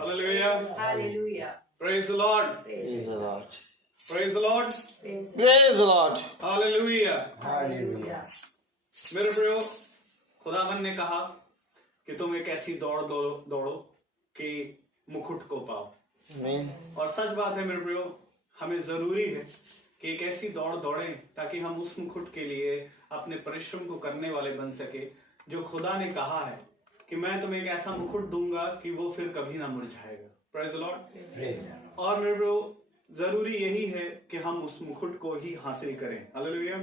Hallelujah. Hallelujah. Praise the Lord. Praise the Lord. Praise the Lord. Praise the Lord. Hallelujah. Hallelujah. मेरे प्रियो, खुदावन ने कहा कि तुम एक ऐसी दौड़ दौड़ो कि मुकुट को पाओ। Amen. और सच बात है मेरे प्रियो, हमें जरूरी है कि एक ऐसी दौड़ दौड़ें ताकि हम उस मुकुट के लिए अपने परिश्रम को करने वाले बन सके जो खुदा ने कहा है कि मैं तुम्हें एक ऐसा मुकुट दूंगा कि वो फिर कभी ना मुरझाएगा। Praise the Lord. और मेरे प्रियो, जरूरी यही है कि हम उस मुकुट को ही हासिल करें। हालेलुया।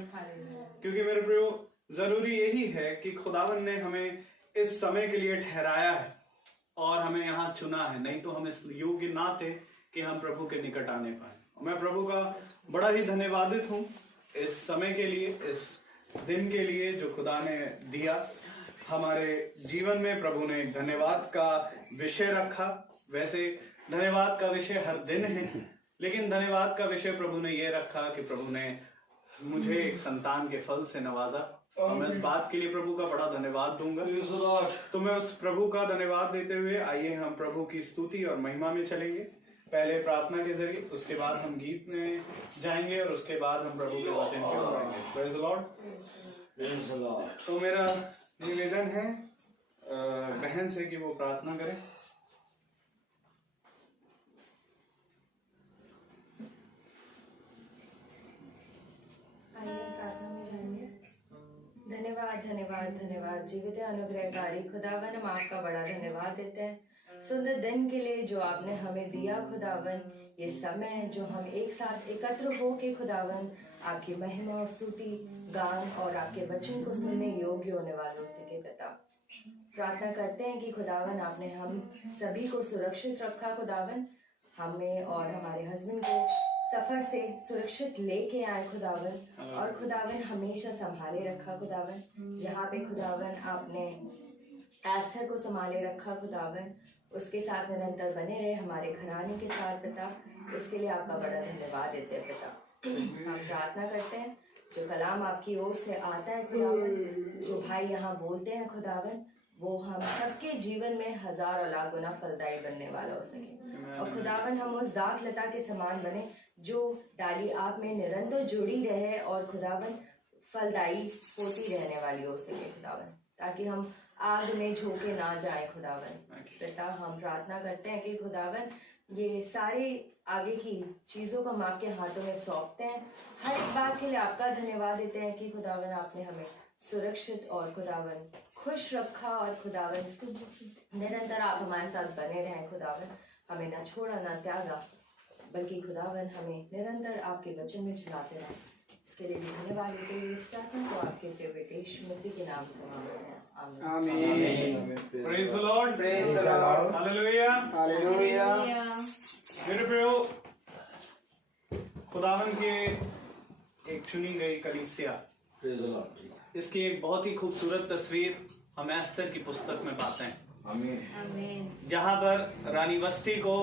क्योंकि मेरे प्रियो, जरूरी यही है कि खुदावन ने हमें इस समय के लिए ठहराया है और हमें यहाँ चुना है, नहीं तो हम इस योग्य ना थे कि हम प्रभु के निकट आने पाए। मैं प्रभु का बड़ा ही धन्यवादित हूँ इस समय के लिए, इस दिन के लिए जो खुदा ने दिया हमारे जीवन में। प्रभु ने धन्यवाद का विषय रखा। वैसे धन्यवाद का विषय हर दिन है, लेकिन धन्यवाद का विषय प्रभु ने ये रखा कि प्रभु ने मुझे एक संतान के फल से नवाजा और मैं इस बात के लिए प्रभु का बड़ा धन्यवाद दूंगा। तो मैं उस प्रभु का धन्यवाद देते हुए आइए हम प्रभु की स्तुति और महिमा में चलेंगे। पहले प्रार्थना के जरिए, उसके बाद हम गीत में जाएंगे और उसके बाद हम प्रभु के वचन की ओर आएंगे। Praise the Lord. Praise the Lord. तो मेरा निवेदन है बहन से कि वो प्रार्थना करें। आइए प्रार्थना में जाएंगे। धन्यवाद धन्यवाद धन्यवाद जीवित अनुग्रहकारी खुदावन, हम आपका बड़ा धन्यवाद देते हैं सुंदर दिन के लिए जो आपने हमें दिया खुदावन। ये समय जो हम एक साथ एकत्र हो के खुदावन आपकी महिमा और स्तुति गान और आपके वचन को सुनने योग्य होने वालों से के पिता, प्रार्थना करते हैं कि खुदावन आपने हम सभी को सुरक्षित रखा खुदावन, हमें और हमारे हस्बैंड को सफर से सुरक्षित लेके आए खुदावन, और खुदावन हमेशा संभाले रखा खुदावन। यहाँ पे खुदावन आपने एस्थर को संभाले रखा खुदावन, उसके साथ निरंतर बने रहे हमारे घराने के साथ पिता, उसके लिए आपका बड़ा धन्यवाद देते हैं पिता। हम प्रार्थना करते हैं जो कलाम आपकी ओर से आता है खुदावन, जो भाई यहाँ बोलते हैं खुदावन, वो हम सबके जीवन में 1000 और लाख गुना फलदायी बनने वाला हो सके। और खुदावन हम उस दाख लता के समान बने जो डाली आप में निरंतर जुड़ी रहे और खुदावन फलदायी होती रहने वाली हो सके खुदावन, ताकि हम आग में झोंके ना जाए खुदावन। पिता हम प्रार्थना करते हैं कि खुदावन ये सारी आगे की चीज़ों को हम आपके हाथों में सौंपते हैं। हर एक बात के लिए आपका धन्यवाद देते हैं कि खुदावन आपने हमें सुरक्षित और खुदावन खुश रखा, और खुदावन निरंतर आप हमारे साथ बने रहें खुदावन, हमें ना छोड़ा ना त्यागा, बल्कि खुदावन हमें निरंतर आपके वचन में चलाते रहें। इसके लिए भी धन्यवाद देते हुए इस प्रार्थना को आपके प्रिय बेटे यीशु मसीह के नाम से मांगते हैं, आमीन। Praise the Lord. Praise the Lord. Hallelujah. Hallelujah. मेरे प्रियो, खुदावन के एक चुनी गई कलीसिया, Praise the Lord. इसकी एक बहुत ही खूबसूरत तस्वीर हम एस्थर की पुस्तक में पाते हैं। आमीन। जहाँ पर रानी वस्ती को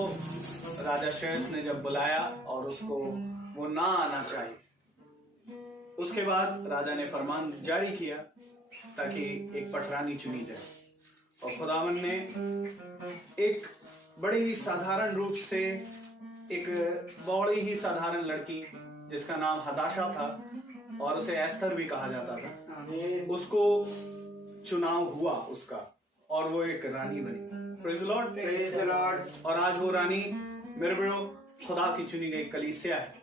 राजा शेष ने जब बुलाया और उसको वो ना आना चाहिए, उसके बाद राजा ने फरमान जारी किया ताकि एक पटरानी चुनी जाए, और खुदावन ने एक बड़ी ही साधारण रूप से एक बड़ी ही साधारण लड़की जिसका नाम हदाशा था और उसे एस्थर भी कहा जाता था, उसको चुनाव हुआ उसका, और वो एक रानी बनी। Praise the Lord. Praise the Lord. और आज वो रानी मेरे प्रियो खुदा की चुनी गई कलीसिया है,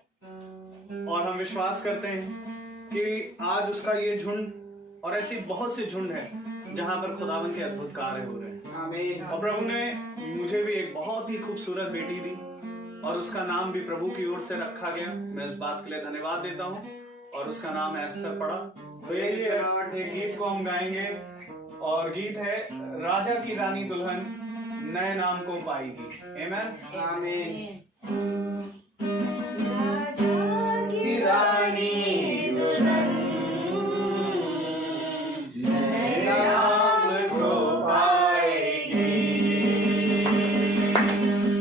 और हम विश्वास करते हैं कि आज उसका ये झुंड और ऐसी बहुत से झुंड है जहां पर खुदावन के अद्भुत कार्य हो रहे हैं। आमीन। और प्रभु ने मुझे भी एक बहुत ही खूबसूरत बेटी दी और उसका नाम भी प्रभु की ओर से रखा गया। मैं इस बात के लिए धन्यवाद देता हूँ, और उसका नाम एस्थर पड़ा। तो ये एक गीत को हम गाएंगे, और गीत है राजा की रानी दुल्हन नए नाम को पाएगी। आमीन। आमीन। राजा की रानी दुल्हन नए नाम को पाएगी।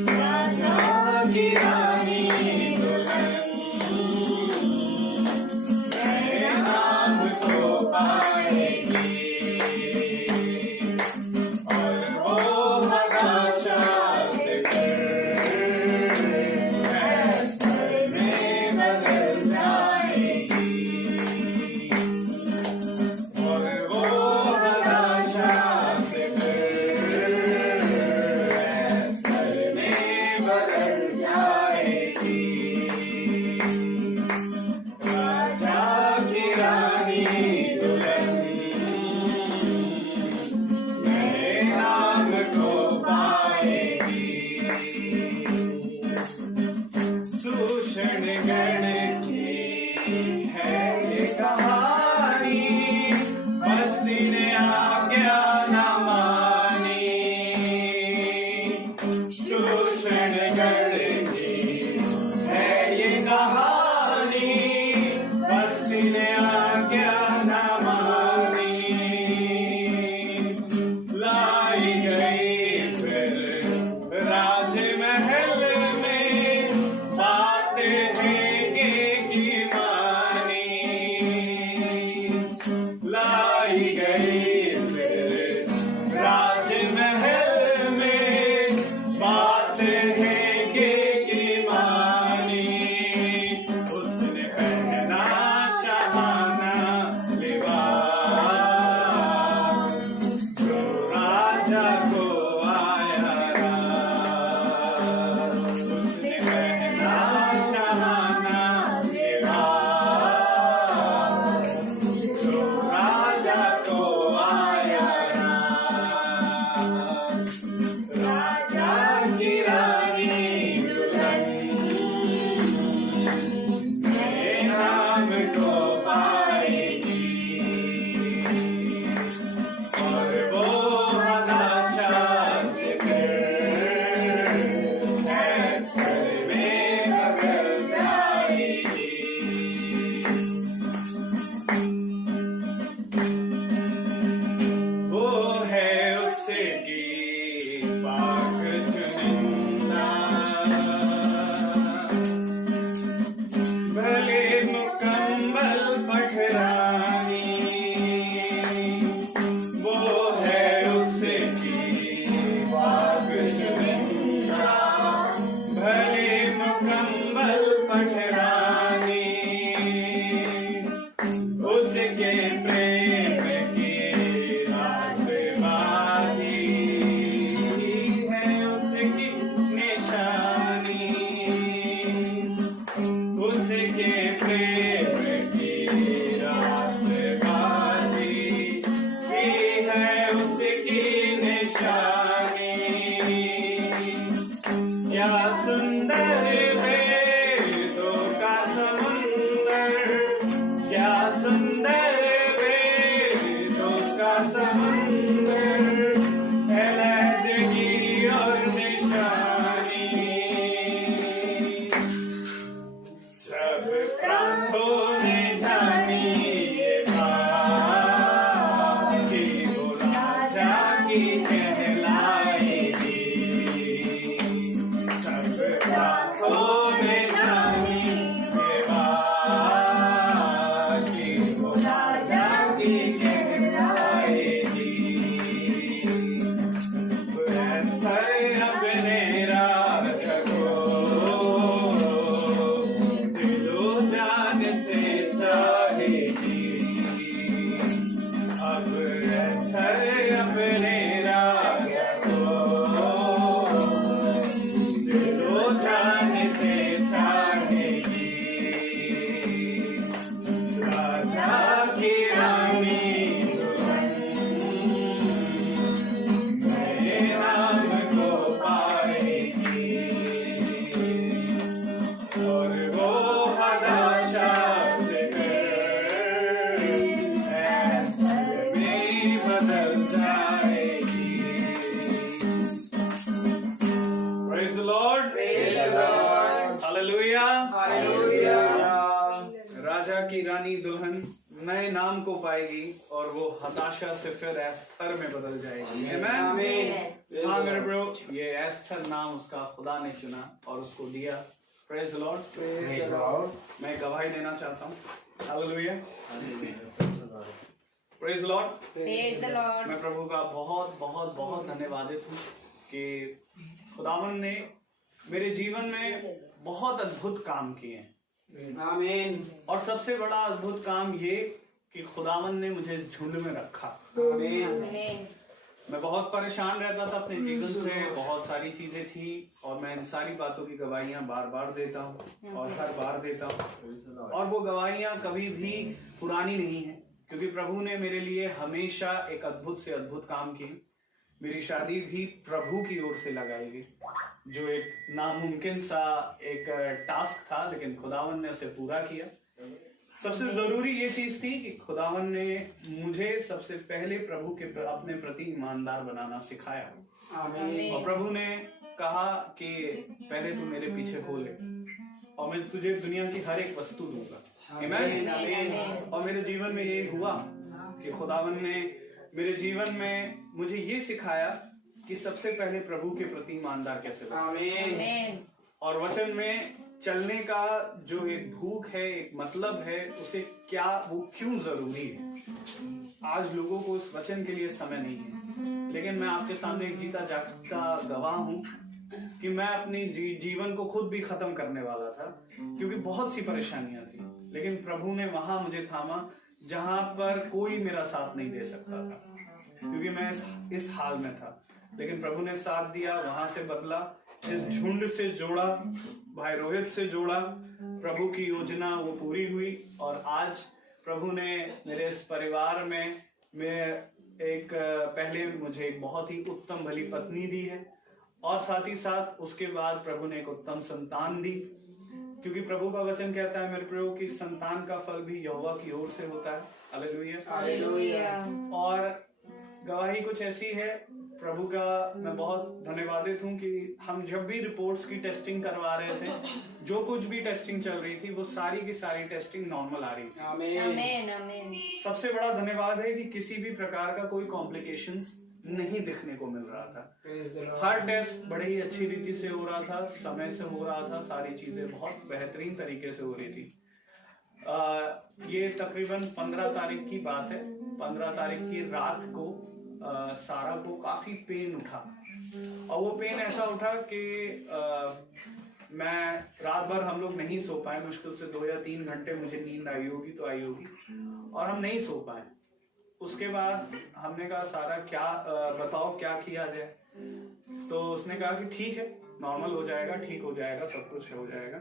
राजा की रानी दुल्हन नए नाम को पाएगी। और वो हताशा से अपने राजा को दिलो जान से चाहेगी। अब एस्थर अपने राजा को दिलो जान से चाहेगी। राजा की रानी दुल्हन नए नाम को पाएगी। और वो हदाशा से एस्थर में बदल जाएगी। Praise the Lord. Praise the Lord. Hallelujah. Hallelujah. राजा की रानी दुल्हन नए नाम को पाएगी और वो हताशा से फिर एस्थर में बदल जाएगी। Amen. Amen. हाँ मेरे ब्रो, ये एस्थर नाम उसका खुदा ने चुना और उसको दिया। Praise the Lord. Praise the Lord. मैं गवाही देना चाहता हूँ। Hallelujah. Praise the Lord. Praise the Lord. मैं प्रभु का बहुत बहुत बहुत धन्यवादित हूँ कि खुदावन ने मेरे जीवन में बहुत अद्भुत काम किए हैं। Amen. और सबसे बड़ा अद्भुत काम ये कि खुदावन ने मुझे इस झुंड में रखा। Amen. Amen. मैं बहुत परेशान रहता था अपने जीवन से, बहुत सारी चीजें थी और मैं इन सारी बातों की गवाहियां बार बार देता हूँ और हर बार देता हूँ। और वो गवाहियां कभी भी पुरानी नहीं है, क्योंकि प्रभु ने मेरे लिए हमेशा एक अद्भुत से अद्भुत काम किए। मेरी शादी भी प्रभु की ओर से लगाई गई, जो एक नामुमकिन सा एक टास्क था, लेकिन खुदावन ने उसे पूरा किया। सबसे जरूरी ये चीज थी कि खुदावन ने मुझे सबसे पहले प्रभु के अपने प्रति ईमानदार बनाना सिखाया। Amen. और प्रभु ने कहा कि पहले तू मेरे पीछे हो ले और मैं तुझे दुनिया की हर एक वस्तु दूंगा। Amen? Amen. और मेरे जीवन में ये हुआ कि खुदावन ने मेरे जीवन में मुझे ये सिखाया कि सबसे पहले प्रभु के प्रति ईमानदार कैसे बने। Amen. Amen. और वचन में चलने का जो एक भूख है, एक मतलब है, उसे क्या वो क्यों जरूरी है। आज लोगों को उस वचन के लिए समय नहीं है, लेकिन मैं आपके सामने एक जीता जागता गवाह हूँ कि मैं अपने जीवन को खुद भी खत्म करने वाला था, क्योंकि बहुत सी परेशानियां थी। लेकिन प्रभु ने वहां मुझे थामा जहां पर कोई मेरा साथ नहीं दे सकता था, क्योंकि मैं इस हाल में था। लेकिन प्रभु ने साथ दिया, वहां से बदला, इस झुंड से जोड़ा, भाई रोहित से जोड़ा। प्रभु की योजना वो पूरी हुई और आज प्रभु ने मेरे इस परिवार में पहले मुझे एक बहुत ही उत्तम भली पत्नी दी है और साथ ही साथ उसके बाद प्रभु ने एक उत्तम संतान दी, क्योंकि प्रभु का वचन कहता है मेरे प्रभु की संतान का फल भी यहोवा की ओर से होता है। हालेलुया। Hallelujah. और गवाही कुछ ऐसी है प्रभु का, मैं बहुत धन्यवादित हूँ कि हम जब भी रिपोर्ट्स की टेस्टिंग करवा रहे थे, जो कुछ भी टेस्टिंग चल रही थी, वो सारी की सारी टेस्टिंग नॉर्मल आ रही थी। Amen. Amen. Amen. सबसे बड़ा धन्यवाद है कि किसी भी प्रकार का कोई कॉम्प्लिकेशंस नहीं दिखने को मिल रहा था। Praise the Lord. हर टेस्ट बड़े ही अच्छी रीति से हो रहा था, समय से हो रहा था, सारी चीजें बहुत बेहतरीन तरीके से हो रही थी। ये तकरीबन 15 तारीख की बात है। 15 तारीख की रात को सारा को काफी पेन उठा और वो पेन ऐसा उठा कि मैं रात भर हम लोग नहीं सो पाए। मुश्किल से 2 या 3 घंटे मुझे नींद आई होगी तो आई होगी और हम नहीं सो पाए। उसके बाद हमने कहा सारा क्या बताओ क्या किया जाए, तो उसने कहा कि ठीक है, नॉर्मल हो जाएगा, ठीक हो जाएगा, सब कुछ हो जाएगा।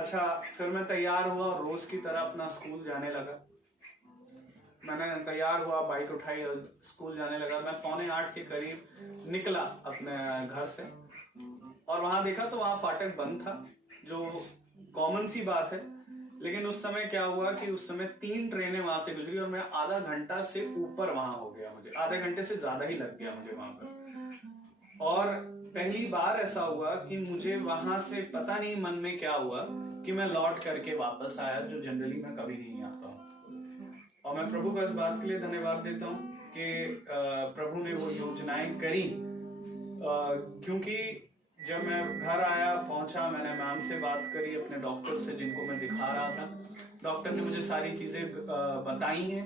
अच्छा, फिर मैं तैयार हुआ और रोज की तरह अपना स्कूल जाने लगा। मैंने तैयार हुआ, बाइक उठाई और स्कूल जाने लगा। मैं 7:45 के करीब निकला अपने घर से और वहां देखा तो वहां फाटक बंद था, जो कॉमन सी बात है। लेकिन उस समय क्या हुआ कि उस समय 3 ट्रेनें वहां से गुजरी और मैं आधा घंटा से ऊपर वहां हो गया, मुझे आधे घंटे से ज्यादा ही लग गया मुझे वहां पर। और पहली बार ऐसा हुआ कि मुझे वहां से पता नहीं मन में क्या हुआ कि मैं लौट करके वापस आया, जो जनरली मैं कभी नहीं आता हूँ। और मैं प्रभु का इस बात के लिए धन्यवाद देता हूँ कि प्रभु ने वो योजनाएं करी, क्योंकि जब मैं घर आया पहुंचा, मैंने मैम से बात करी, अपने डॉक्टर से जिनको मैं दिखा रहा था। डॉक्टर ने मुझे सारी चीजें बताई हैं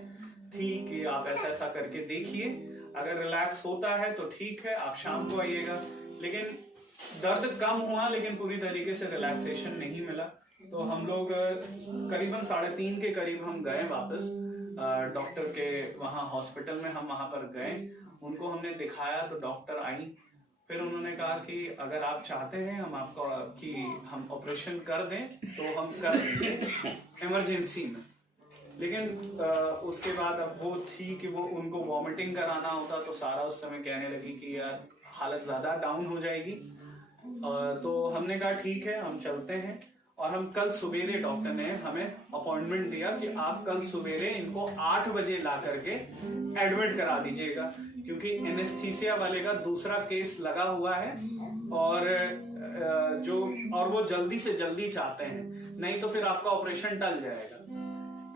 थी कि आप ऐसा ऐसा करके देखिए, अगर रिलैक्स होता है तो ठीक है, आप शाम को आइएगा, लेकिन दर्द कम हुआ, लेकिन पूरी तरीके से रिलैक्सेशन नहीं मिला। तो हम लोग करीबन 3:30 के करीब हम गए वापस डॉक्टर के वहाँ हॉस्पिटल में। हम वहाँ पर गए, उनको हमने दिखाया तो डॉक्टर आई। फिर उन्होंने कहा कि अगर आप चाहते हैं हम ऑपरेशन कर दें तो हम कर देंगे इमरजेंसी में। लेकिन उसके बाद अब वो थी कि वो उनको वॉमिटिंग कराना होता, तो सारा उस समय कहने लगी कि यार हालत ज़्यादा डाउन हो जाएगी। तो हमने कहा ठीक है, हम चलते हैं। और हम कल सवेरे, डॉक्टर ने हमें अपॉइंटमेंट दिया कि आप कल सवेरे इनको 8 बजे ला करके एडमिट करा दीजिएगा, क्योंकि एनेस्थीसिया वाले का दूसरा केस लगा हुआ है और वो जल्दी से जल्दी चाहते हैं, नहीं तो फिर आपका ऑपरेशन टल जाएगा।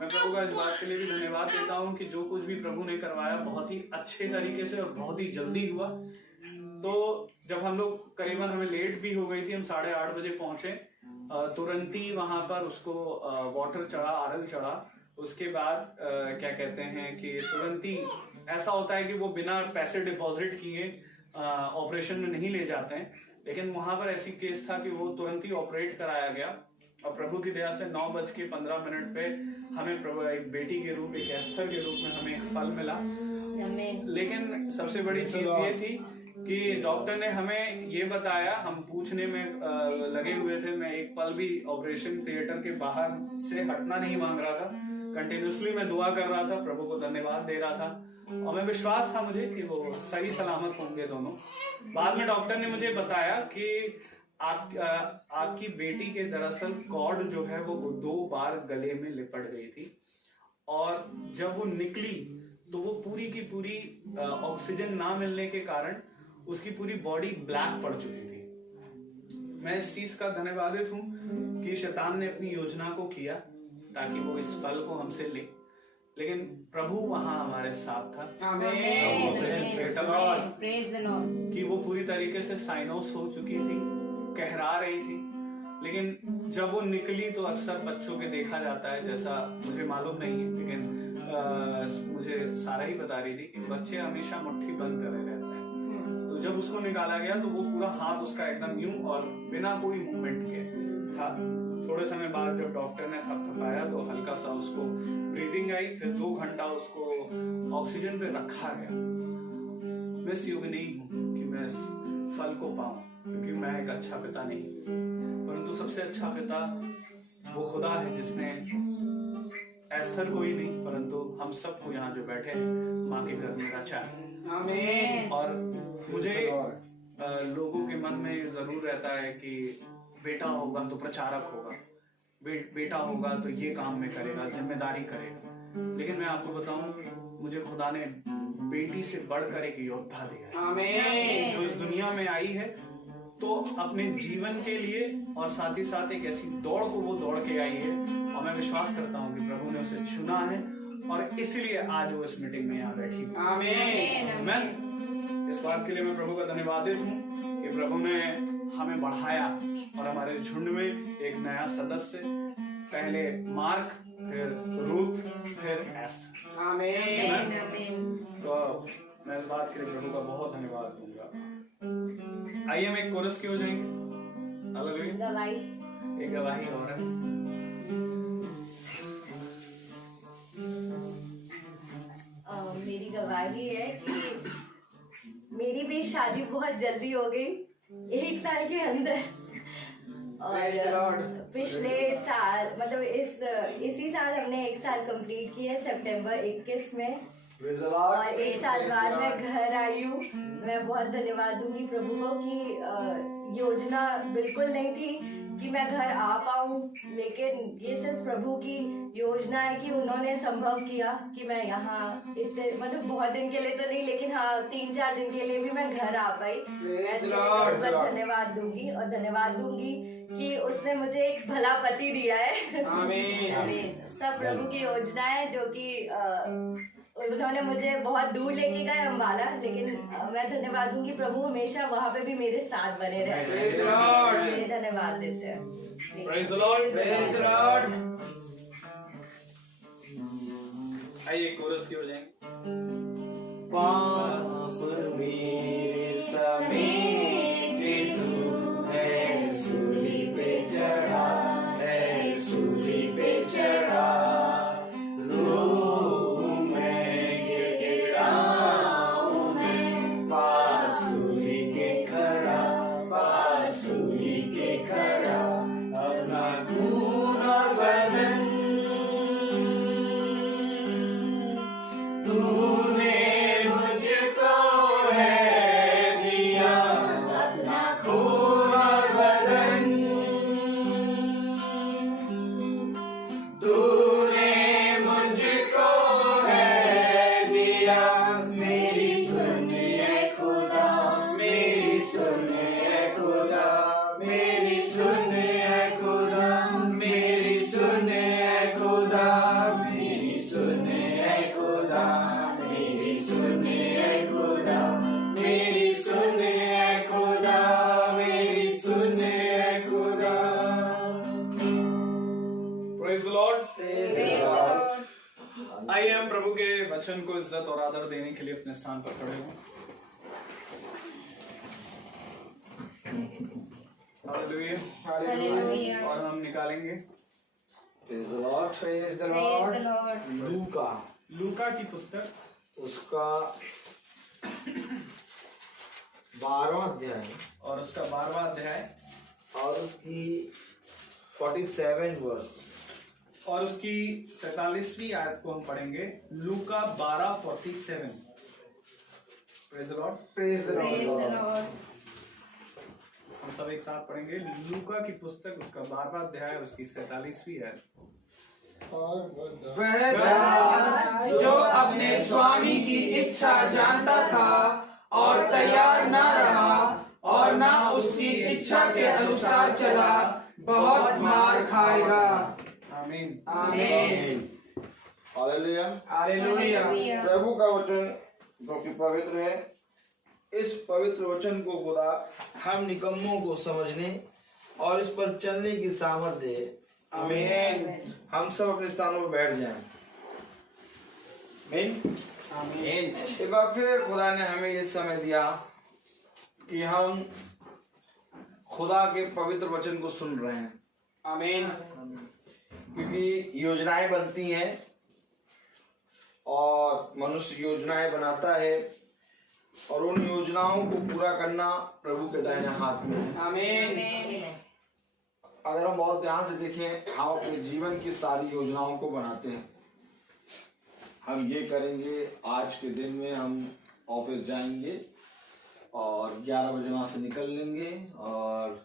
मैं प्रभु का इस बात के लिए भी धन्यवाद देता हूँ कि जो कुछ भी प्रभु ने करवाया बहुत ही अच्छे तरीके से और बहुत ही जल्दी हुआ। तो जब हम लोग करीबन, हमें लेट भी हो गई थी, हम 8:30 बजे पहुंचे, तुरंत ही वहां पर उसको वाटर चढ़ा, आरएल चढ़ा। उसके बाद क्या कहते हैं कि तुरंत ही ऐसा होता है कि वो बिना पैसे डिपॉजिट किए ऑपरेशन में नहीं ले जाते हैं, लेकिन वहां पर ऐसी केस था कि वो तुरंत ही ऑपरेट कराया गया। और प्रभु की दया से 9:15 पे हमें प्रभु एक बेटी के रूप, एक एस्थर के रूप में हमें एक फल मिला। लेकिन सबसे बड़ी चीज ये थी कि डॉक्टर ने हमें ये बताया, हम पूछने में लगे हुए थे, मैं एक पल भी ऑपरेशन थिएटर के बाहर से हटना नहीं मांग रहा था। कंटिन्यूसली मैं दुआ कर रहा था, प्रभु को धन्यवाद दे रहा था और मैं विश्वास था मुझे कि वो सही सलामत होंगे दोनों। बाद में डॉक्टर ने मुझे बताया कि आपकी बेटी के दरअसल कॉर्ड जो है वो 2 बार गले में लिपट गई थी और जब वो निकली तो वो पूरी की पूरी ऑक्सीजन ना मिलने के कारण उसकी पूरी बॉडी ब्लैक पड़ चुकी थी। मैं इस चीज का धन्यवादित हूँ कि शैतान ने अपनी योजना को किया ताकि वो इस फल को हमसे ले, लेकिन प्रभु वहां हमारे साथ था। कि वो पूरी तरीके से साइनोस हो चुकी थी, कहरा रही थी, लेकिन जब वो निकली तो अक्सर बच्चों के देखा जाता है, जैसा मुझे मालूम नहीं है लेकिन मुझे सारा ही बता रही थी कि बच्चे हमेशा मुट्ठी बंद करे रहते हैं। तो जब उसको निकाला गया तो वो पूरा हाथ उसका एकदम यूं और बिना कोई मूवमेंट के था। थोड़े समय बाद जब डॉक्टर ने थपथपाया तो हल्का सा उसको ब्रीदिंग आई, फिर 2 घंटा उसको ऑक्सीजन पे रखा गया। मैं इस योग्य नहीं हूँ कि मैं इस फल को पाऊं, क्योंकि मैं एक अच्छा पिता नहीं, परंतु सबसे अच्छा पिता वो खुदा है जिसने एस्थर को ही नहीं परंतु हम सबको यहाँ जो बैठे हैं माँ के घर में रचा है। आमीन। और मुझे लोगों के मन में जरूर रहता है कि बेटा होगा तो प्रचारक होगा, बेटा होगा तो ये काम में करेगा, जिम्मेदारी करेगा, लेकिन मैं आपको बताऊं मुझे खुदा ने बेटी से बढ़कर एक योद्धा दिया है जो इस दुनिया में आई है तो अपने जीवन के लिए और साथ ही साथ एक ऐसी दौड़ को वो दौड़ के आई है और मैं विश्वास करता हूँ कि प्रभु ने उसे चुना है और इसलिए आज वो इस मीटिंग में यहाँ बैठी है। आमीन। मैं इस बात के लिए मैं प्रभु का धन्यवादित हूँ कि प्रभु ने हमें बढ़ाया और हमारे झुंड में एक नया सदस्य, पहले मार्क, फिर रूथ, फिर एस्थर। आमीन। तो मैं इस बात के लिए प्रभु का बहुत धन्यवाद दूंगा। आइए हम एक कोरस के हो जाएंगे। गवाही, एक गवाही और है। मेरी गवाही है कि मेरी भी शादी बहुत जल्दी हो गई, 1 साल के अंदर। और पिछले साल मतलब इसी साल हमने 1 साल कंप्लीट किया, सितंबर 21 में। और 1 साल बाद मैं घर आई हूँ। मैं बहुत धन्यवाद दूंगी प्रभु को कि योजना बिल्कुल नहीं थी कि मैं घर आ पाऊँ, लेकिन ये सिर्फ प्रभु की योजना है कि उन्होंने संभव किया कि मैं यहाँ इतने मतलब बहुत दिन के लिए तो नहीं लेकिन हाँ 3-4 दिन के लिए भी मैं घर आ पाई। मैं धन्यवाद दूंगी और धन्यवाद दूंगी कि उसने मुझे एक भला पति दिया है। आमीन। सब प्रभु की योजना है जो कि उन्होंने मुझे बहुत दूर लेके गए अम्बाला, लेकिन मैं धन्यवाद दूंगी प्रभु हमेशा वहाँ पे भी मेरे साथ बने रहे। धन्यवाद देते हैं। Praise the Lord. Praise the Lord. आइए कोरस की हो जाएंगे। पाप मेरे समेत वचन को इज्जत और आदर देने के लिए अपने स्थान पर खड़े हो। हालेलुया। Hallelujah. और हम निकालेंगे Praise the Lord. Praise the Praise the Lord. Lord. लूका लूका की पुस्तक उसका 12वां अध्याय और उसका 12वां अध्याय और उसकी 47 वर्ष। और उसकी 47वीं आयत को हम पढ़ेंगे। लूका 12:47। Praise the Lord. Praise the Praise the Lord. Lord. हम सब एक साथ पढ़ेंगे लूका की पुस्तक उसका 12वां अध्याय और उसकी 47वीं आयत। वह दास जो अपने स्वामी की इच्छा जानता था और तैयार न रहा और न उसकी इच्छा के अनुसार चला, बहुत मार खाएगा। आमीन। आमीन। हालेलुया। हालेलुया। प्रभु का वचन जो कि पवित्र है, इस पवित्र वचन को खुदा हम निकम्मों को समझने और इस पर चलने की सामर्थ्य दे। आमीन। हम सब अपने स्थानों पर बैठ जाएं। आमीन। एक बार फिर खुदा ने हमें ये समय दिया कि हम खुदा के पवित्र वचन को सुन रहे हैं। आमीन। क्योंकि योजनाएं बनती हैं और मनुष्य योजनाएं बनाता है और उन योजनाओं को पूरा करना प्रभु के दाहिने हाथ में है। आमीन। अगर हम बहुत ध्यान से देखें, हम अपने जीवन की सारी योजनाओं को बनाते हैं। हम ये करेंगे, आज के दिन में हम ऑफिस जाएंगे और 11 बजे वहाँ से निकल लेंगे और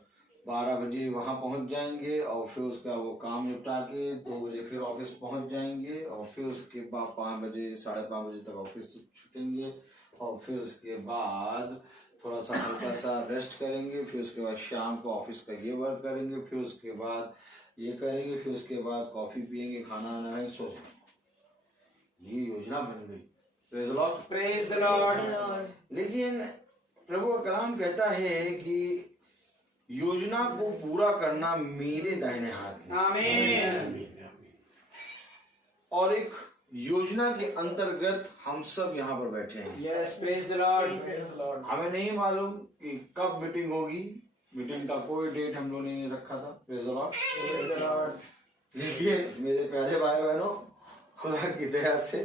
12 बजे वहाँ पहुँच जाएंगे और फिर उसका वो काम निपटा के 2 बजे फिर ऑफिस पहुँच जाएंगे और फिर उसके बाद 5 बजे 5:30 बजे तक ऑफिस से छूटेंगे और फिर उसके बाद थोड़ा सा हल्का सा रेस्ट करेंगे, फिर उसके बाद शाम को ऑफिस का ये वर्क करेंगे, फिर उसके बाद ये करेंगे, फिर उसके बाद कॉफी पियेंगे, खाना वाना खाएंगे, सो ये योजना बन गई। Praise the Lord. Praise the Lord. लेकिन प्रभु का कलाम कहता है कि योजना को पूरा करना मेरे दाहिने हाथ में। आमीन। और एक योजना के अंतर्गत हम सब यहाँ पर बैठे हैं। Yes, praise the Lord. हमें नहीं मालूम कि कब मीटिंग होगी, मीटिंग का कोई डेट हम लोगों ने नहीं रखा था। Praise the Lord. लेकिन मेरे प्यारे भाई बहनों, खुदा की दया से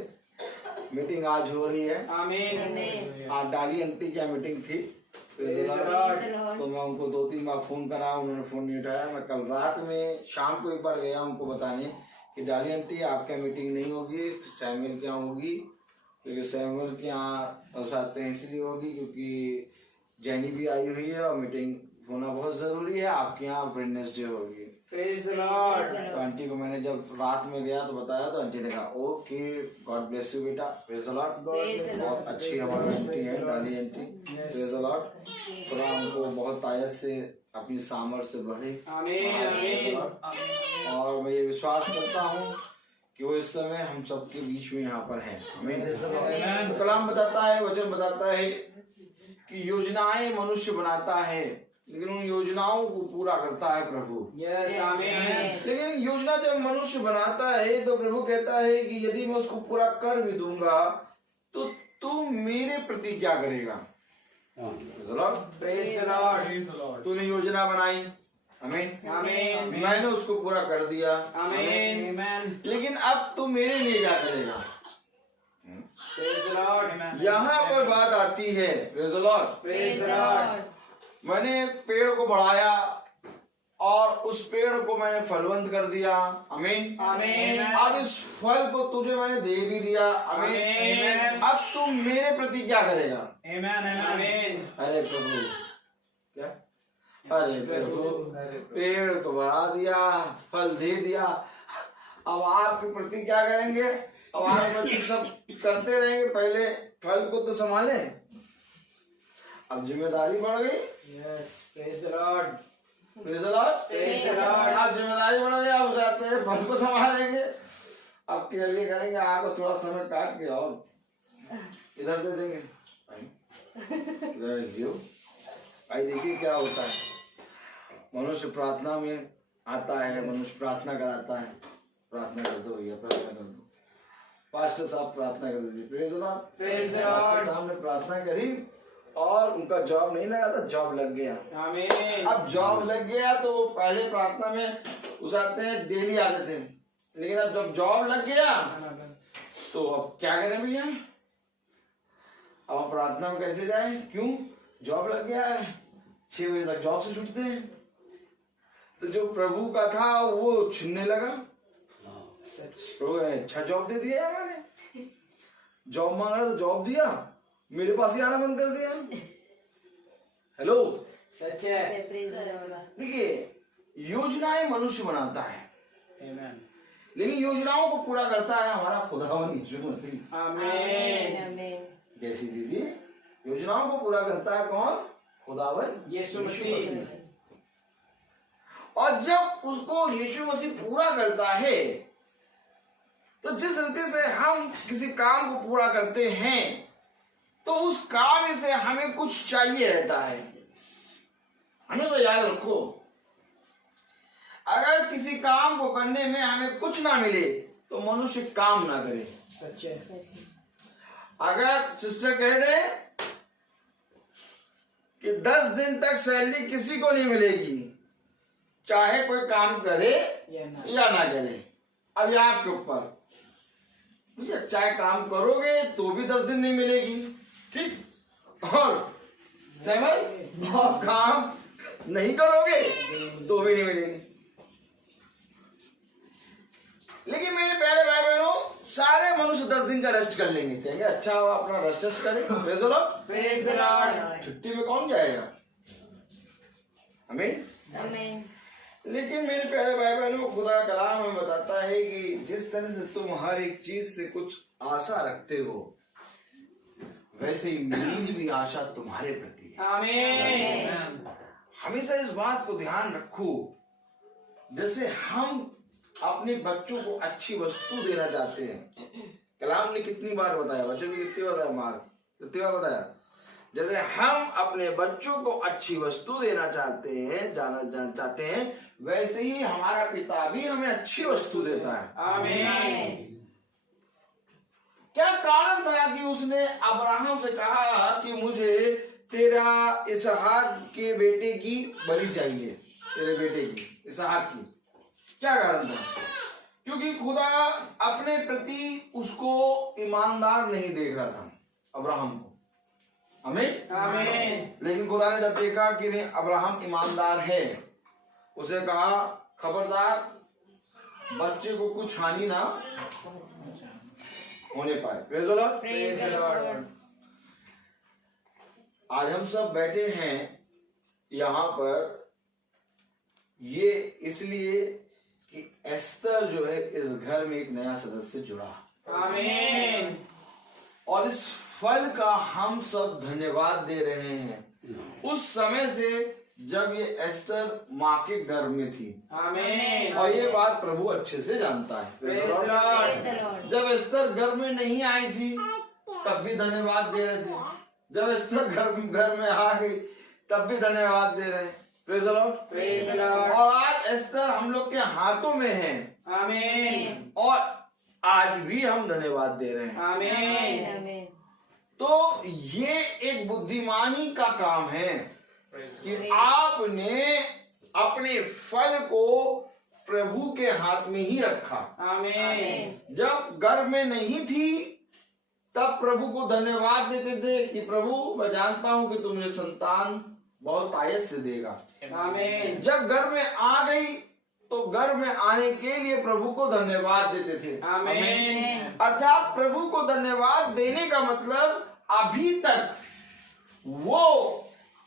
मीटिंग आज हो रही है। आमीन। आज डाली आंटी की मीटिंग थी। Praise the Lord. तो मैं उनको 2-3 बार फोन करा, उन्होंने फोन नहीं उठाया। मैं कल रात में शाम को एक बार गया उनको बताने कि डाली आंटी आपका मीटिंग नहीं होगी, सैमुअल के यहाँ होगी, क्योंकि सैमुअल के यहाँ अवसाते हैं इसलिए होगी क्योंकि जैनी भी आई हुई है और मीटिंग होना बहुत जरूरी है। आपके यहाँ वेडनेसडे होगी। Praise the Lord. तो आंटी को मैंने जब रात में गया तो बताया तो आंटी ने कहा ओके, गॉड ब्लेस यू बेटा। Praise the Lord. बहुत अच्छी हमारी आंटी है डाली आंटी। Praise the Lord. थोड़ा उनको बहुत तायत से अपनी सामर्थ्य से बढ़े। आमीन। और मैं ये विश्वास करता हूँ कि वो इस समय हम सबके बीच में यहाँ पर हैं। आमीन। कलाम बताता है, वचन बताता है कि योजनाएं मनुष्य बनाता है लेकिन उन योजनाओं को पूरा करता है प्रभु। यस, आमीन। लेकिन योजना जब मनुष्य बनाता है तो प्रभु कहता है कि यदि मैं उसको पूरा कर भी दूंगा तो तू मेरे प्रति क्या करेगा। Praise the Lord. तूने योजना बनाई, आमीन, आमीन, मैंने उसको पूरा कर दिया, आमीन, लेकिन अब तू मेरे लिए क्या करेगा। Praise the Lord. यहाँ पर बात आती है। Praise the Lord. Praise the Lord. मैंने पेड़ को बढ़ाया और उस पेड़ को मैंने फलवंत कर दिया, आमीन, आमीन। अब इस फल को तुझे मैंने दे भी दिया, आमीन। अब तू मेरे प्रति क्या करेगा। आमीन। अरे प्रभु, क्या, अरे प्रभु, पेड़ को बढ़ा दिया, फल दे दिया, अब आपके प्रति क्या करेंगे। अब आप सब करते रहेंगे, पहले फल को तो संभाले, अब जिम्मेदारी बढ़ गई। Yes, praise the Lord. Praise the Lord. Praise the Lord. आप जिम्मेदारी बढ़ गई, आप जाते हैं फल को संभालेंगे, आप क्या लिए करेंगे, आपको थोड़ा समय काट के और इधर दे देंगे। भाई देखिए क्या होता है, मनुष्य प्रार्थना में आता है, मनुष्य प्रार्थना कराता है, प्रार्थना कर दो भैया, प्रार्थना कर दो, पास्टर साहब प्रार्थना कर दीजिए। Praise the Lord. Praise the pastor Lord. साहब ने प्रार्थना करी और उनका जॉब नहीं लगा था, जॉब लग गया। आमीन। अब जॉब लग गया तो वो पहले प्रार्थना में उस आते हैं, डेली आते थे, लेकिन अब जब जॉब लग गया तो अब क्या करें भैया, अब हम प्रार्थना में कैसे जाएं? क्यों? जॉब लग गया है, 6 बजे तक जॉब से छूटते हैं। तो जो प्रभु का था वो छूने लगा। प्रभु अच्छा जॉब दे दिया यार, मैंने जॉब मांग रहा तो जॉब दिया, मेरे पास ही आना बंद कर दिया। हेलो, सच है। देखिए योजनाएं मनुष्य बनाता है, आमीन। लेकिन योजनाओं को पूरा करता है हमारा खुदावन यीशु मसीह। आमीन। जैसी दीदी, योजनाओं को पूरा करता है कौन? खुदावन यीशु मसीह। और जब उसको यीशु मसीह पूरा करता है तो जिस रीति से हम किसी काम को पूरा करते हैं तो उस कार्य से हमें कुछ चाहिए रहता है। हमें तो याद रखो, अगर किसी काम को करने में हमें कुछ ना मिले तो मनुष्य काम ना करे। सच है। अगर सिस्टर कह दे कि 10 दिन तक सैलरी किसी को नहीं मिलेगी, चाहे कोई काम करे या ना करे, अब ये आपके ऊपर, चाहे काम करोगे तो भी 10 दिन नहीं मिलेगी, ठीक, और सहमत, और काम नहीं करोगे तो भी नहीं मिलेगी। लेकिन मेरे प्यारे भाई बहनों, सारे मनुष्य 10 दिन का रेस्ट कर लेंगे, कहेंगे अच्छा हुआ अपना रेस्ट करें। Praise the Lord. Praise the Lord. छुट्टी में कौन जाएगा? आमीन। आमीन। लेकिन मेरे प्यारे भाई बहनों, खुदा का कलाम हमें बताता है कि जिस तरह से तुम हर एक चीज से कुछ आशा रखते हो, वैसे ही मेरी भी आशा तुम्हारे प्रति है। आमीन। हमेशा इस बात को ध्यान रखो, जैसे हम अपने बच्चों को अच्छी वस्तु देना चाहते हैं, कलाम ने कितनी बार बताया, बच्चों ने कितनी बार बताया, जैसे हम अपने बच्चों को अच्छी वस्तु देना चाहते हैं, चाहते हैं, वैसे ही हमारा पिता भी हमें अच्छी वस्तु देता है। आमीन। क्या कारण था कि उसने अब्राहम से कहा कि मुझे तेरा इसहाक के बेटे की बलि चाहिए, तेरे बेटे की, इसहाक की? क्या कारण था? क्योंकि खुदा अपने प्रति उसको ईमानदार नहीं देख रहा था, अब्राहम को। आमीन। आमीन। लेकिन खुदा ने जब देखा कि नहीं अब्राहम ईमानदार है, उसे कहा खबरदार बच्चे को कुछ हानि ना होने पाए। Praise the Lord. Praise the Lord. आज हम सब बैठे हैं यहाँ पर ये इसलिए कि एस्तर जो है इस घर में एक नया सदस्य जुड़ा, आमीन। और इस फल का हम सब धन्यवाद दे रहे हैं उस समय से जब ये एस्तर माँ के गर्भ में थी। आमीन। और ये बात प्रभु अच्छे से जानता है। Praise the Lord. जब एस्तर गर्भ में नहीं आई थी तब भी धन्यवाद दे रहे थे, जब एस्तर घर में आ गई तब भी धन्यवाद दे रहे हैं। Praise the Lord. Praise the Lord. और आज एस्तर हम लोग के हाथों में है आमीन। और आज भी हम धन्यवाद दे रहे हैं। आमीन। तो ये एक बुद्धिमानी का काम है कि आपने अपने फल को प्रभु के हाथ में ही रखा। आमीन। जब गर्भ में नहीं थी तब प्रभु को धन्यवाद देते थे कि प्रभु मैं जानता हूं कि तुम मुझे संतान बहुत आयत से देगा। आमीन। जब गर्भ में आ गई तो गर्भ में आने के लिए प्रभु को धन्यवाद देते थे। आमीन। अर्थात प्रभु को धन्यवाद देने का मतलब अभी तक वो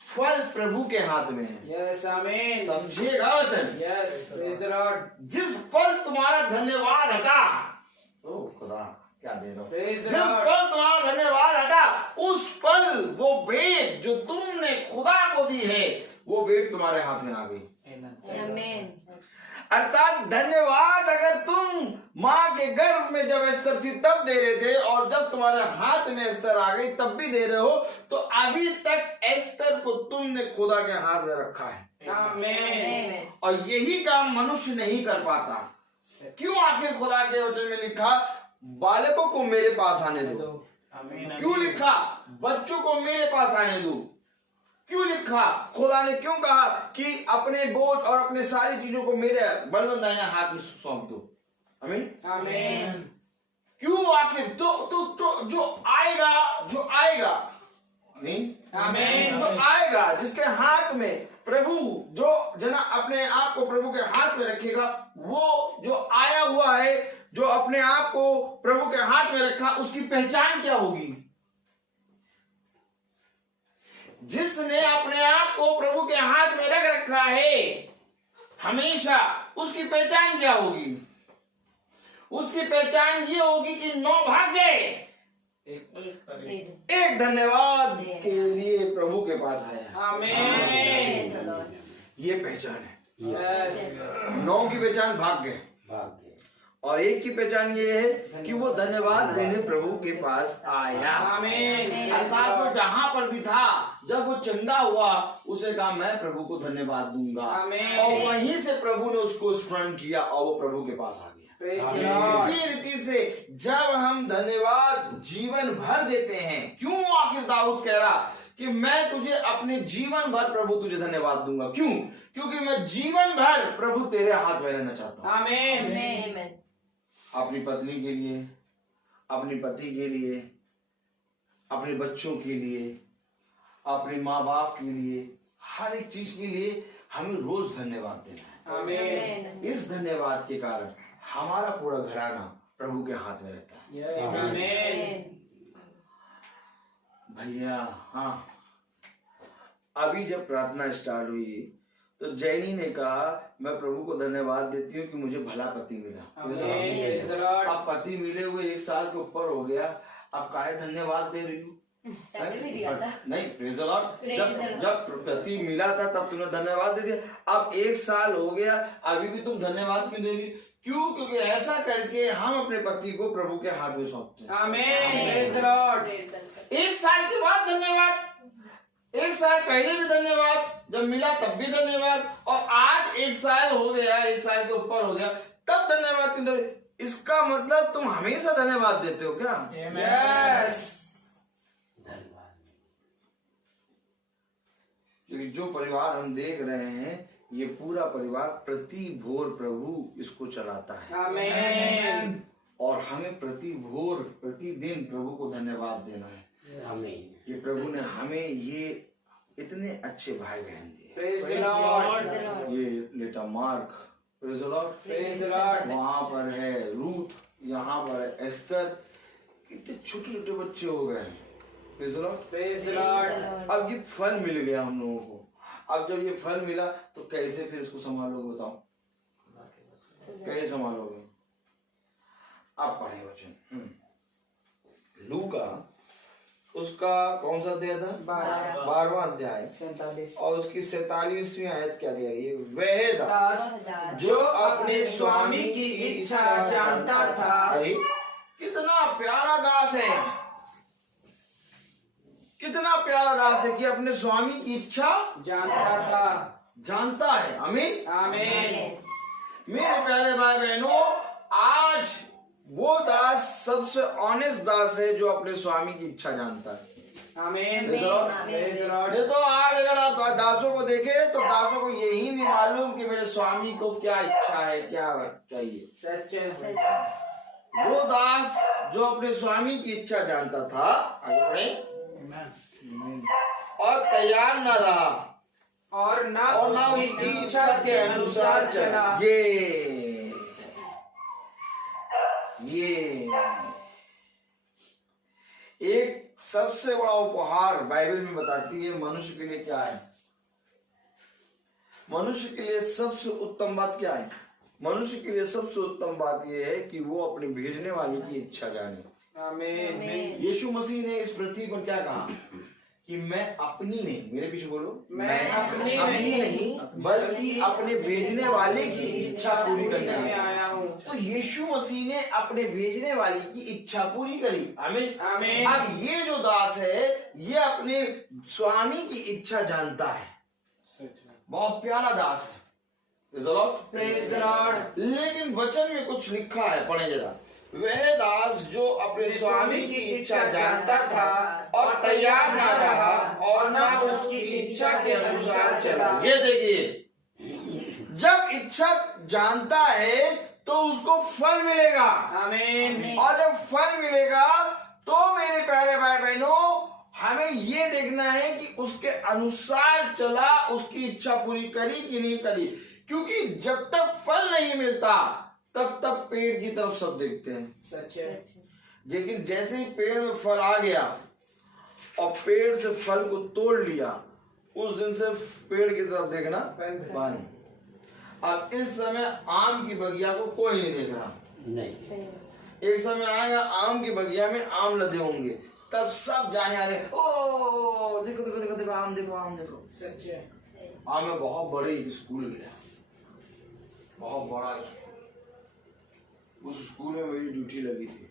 फल प्रभु के हाथ में है। यस। आमीन। समझिएगा वचन। यस। Praise the Lord. जिस पल तुम्हारा धन्यवाद हटा, ओ खुदा क्या दे रहा हूं, प्रेज द जिस लॉर्ड। पल तुम्हारा धन्यवाद हटा, उस पल वो भेंट जो तुमने खुदा को दी है वो भेंट तुम्हारे हाथ में आ गई। आमीन। अर्थात धन्यवाद अगर तुम माँ के गर्भ में जब एस्तर थी तब दे रहे थे और जब तुम्हारे हाथ में एस्तर आ गई तब भी दे रहे हो, तो अभी तक एस्तर को तुमने खुदा के हाथ में रखा है। आमीन। और यही काम मनुष्य नहीं कर पाता। क्यों? आखिर खुदा के वचन में लिखा बालकों को मेरे पास आने दो। आमीन। क्यों लिखा बच्चों को मेरे पास आने दो? क्यों लिखा? खुदा ने क्यों कहा कि अपने बोझ और अपने सारी चीजों को मेरे बलवंत दाहिने हाथ में सौंप दो? आमीन आमीन। क्यों? आखिर तो जो आएगा आमीन आमीन। जो आएगा, जिसके हाथ में प्रभु, जो जना अपने आप को प्रभु के हाथ में रखेगा, वो जो आया हुआ है, जो अपने आप को प्रभु के हाथ में रखा, उसकी पहचान क्या होगी? जिसने अपने आप को प्रभु के हाथ में रख रखा है हमेशा, उसकी पहचान क्या होगी? उसकी पहचान ये होगी कि 9 भाग्य एक धन्यवाद के लिए प्रभु के पास आया। आमीन। ये पहचान है। यस। 9 की पहचान भाग्य, और 1 की पहचान ये है कि वो धन्यवाद देने प्रभु के पास आया। आमीन। अर्थात वो जहां पर भी था, जब वो चंगा हुआ, उसे कहा मैं प्रभु को धन्यवाद दूंगा, आमीन। और वहीं से प्रभु ने उसको स्मरण किया और वो प्रभु के पास आ गया। इसी रीति से जब हम धन्यवाद जीवन भर देते हैं, क्यों आखिर दाऊद कह रहा कि मैं तुझे अपने जीवन भर प्रभु तुझे धन्यवाद दूंगा? क्यों? क्योंकि मैं जीवन भर प्रभु तेरे हाथ में रहना चाहता हूं। आमीन। अपनी पत्नी के लिए, अपने पति के लिए, अपने बच्चों के लिए, अपने माँ बाप के लिए, हर एक चीज के लिए हमें रोज धन्यवाद देना है। आमीन। इस धन्यवाद के कारण हमारा पूरा घराना प्रभु के हाथ में रहता है। यस। आमीन। भैया हाँ, अभी जब प्रार्थना स्टार्ट हुई तो जैनी ने कहा मैं प्रभु को धन्यवाद देती हूँ कि मुझे भला पति मिला। Praise the Lord. अब पति मिले हुए 1 साल के ऊपर हो गया, अब काहे धन्यवाद दे रही हूँ? नहीं, प्रेज़ द लॉर्ड। जब पति मिला था तब तुमने धन्यवाद दे दिया, अब 1 साल हो गया, अभी भी तुम धन्यवाद क्यों दे रही? क्यों? क्योंकि ऐसा करके हम अपने पति को प्रभु के हाथ में सौंपते हैं। आमीन। Praise the Lord. 1 साल के बाद धन्यवाद, 1 साल पहले भी धन्यवाद, जब मिला तब भी धन्यवाद, और आज 1 साल हो गया, 1 साल के ऊपर हो गया, तब धन्यवाद क्यों दे? इसका मतलब तुम हमेशा धन्यवाद देते हो क्या? यस। क्योंकि जो परिवार हम देख रहे हैं, ये पूरा परिवार प्रति भोर प्रभु इसको चलाता है। आमीन। और हमें प्रति भोर प्रतिदिन प्रभु को धन्यवाद देना है। आमीन। ये प्रभु ने हमें ये इतने अच्छे भाई बहन दिए। Praise the Lord. ये लेटा mark, praise the Lord, Praise the Lord. वहां पर है रूथ, यहाँ पर है एस्तर, कितने छोटे छोटे बच्चे हो गए हैं। Praise the Lord. Praise the Lord. अब ये फल मिल गया हम लोगों को, अब जब ये फल मिला तो कैसे फिर इसको संभालोगे? बताओ कैसे संभालोगे? आप पढ़े वचन लूका, उसका कौन सा अध्याय था? 12वां अध्याय 47. और उसकी 47वीं आयत क्या कह रही है? वह दास जो अपने स्वामी की इच्छा जानता था। अरे कितना प्यारा दास है, कितना प्यारा दास है कि अपने स्वामी की इच्छा जानता था। जानता है। आमीन। आमीन। मेरे प्यारे भाई बहनों, आज वो दास सबसे ऑनेस्ट दास है जो अपने स्वामी की इच्छा जानता है। आमीन। Praise the Lord. Praise the Lord. नहीं तो आज अगर आप दासों को देखें तो दासों को यही नहीं मालूम कि मेरे स्वामी को क्या इच्छा है, क्या चाहिए। सच। वो दास जो अपने स्वामी की इच्छा जानता था, आगे बढ़े, और तैयार न रहा और ना उसकी इच्छा के अनुसार चला। ये एक सबसे बड़ा उपहार बाइबल में बताती है मनुष्य के लिए क्या है। मनुष्य के लिए सबसे उत्तम बात क्या है? मनुष्य के लिए सबसे उत्तम बात यह है कि वो अपने भेजने वाले की इच्छा जाने। आमीन। यीशु मसीह ने इस पृथ्वी पर क्या कहा कि मैं अपनी नहीं, मेरे पीछे बोलो, मैं अपनी नहीं बल्कि अपने भेजने वाले की इच्छा पूरी करने आया हूँ। तो यीशु मसीह ने अपने भेजने वाली की इच्छा पूरी करी। आमीन। आमीन। अब ये जो दास है ये अपने स्वामी की इच्छा जानता है। बहुत प्यारा दास है। Praise the Lord. लेकिन वचन में कुछ लिखा है, पढ़े जरा। वह दास जो अपने स्वामी की इच्छा जानता था और तैयार ना रहा और ना उसकी इच्छा के अनुसार चला। ये देखिए, जब इच्छा जानता है तो उसको फल मिलेगा। आमीन। और जब फल मिलेगा तो मेरे प्यारे भाई बहनों, हमें ये देखना है कि उसके अनुसार चला, उसकी इच्छा पूरी करी कि नहीं करी। क्योंकि जब तक फल नहीं मिलता तब तक पेड़ की तरफ सब देखते हैं। सच है। लेकिन जैसे ही पेड़ में फल आ गया और पेड़ से फल को तोड़ लिया, उस दिन से पेड़ की तरफ देखना बंद। अब इस समय आम की बगिया को कोई नहीं देख रहा। नहीं। एक समय आएगा आम की बगिया में आम लदे होंगे, तब सब जाने आने, ओ देखो देखो देखो देखो आम देखो आम देखो। सच है। आम में बहुत बड़े स्कूल गया, बहुत बड़ा स्कूल। उस स्कूल में मेरी ड्यूटी लगी थी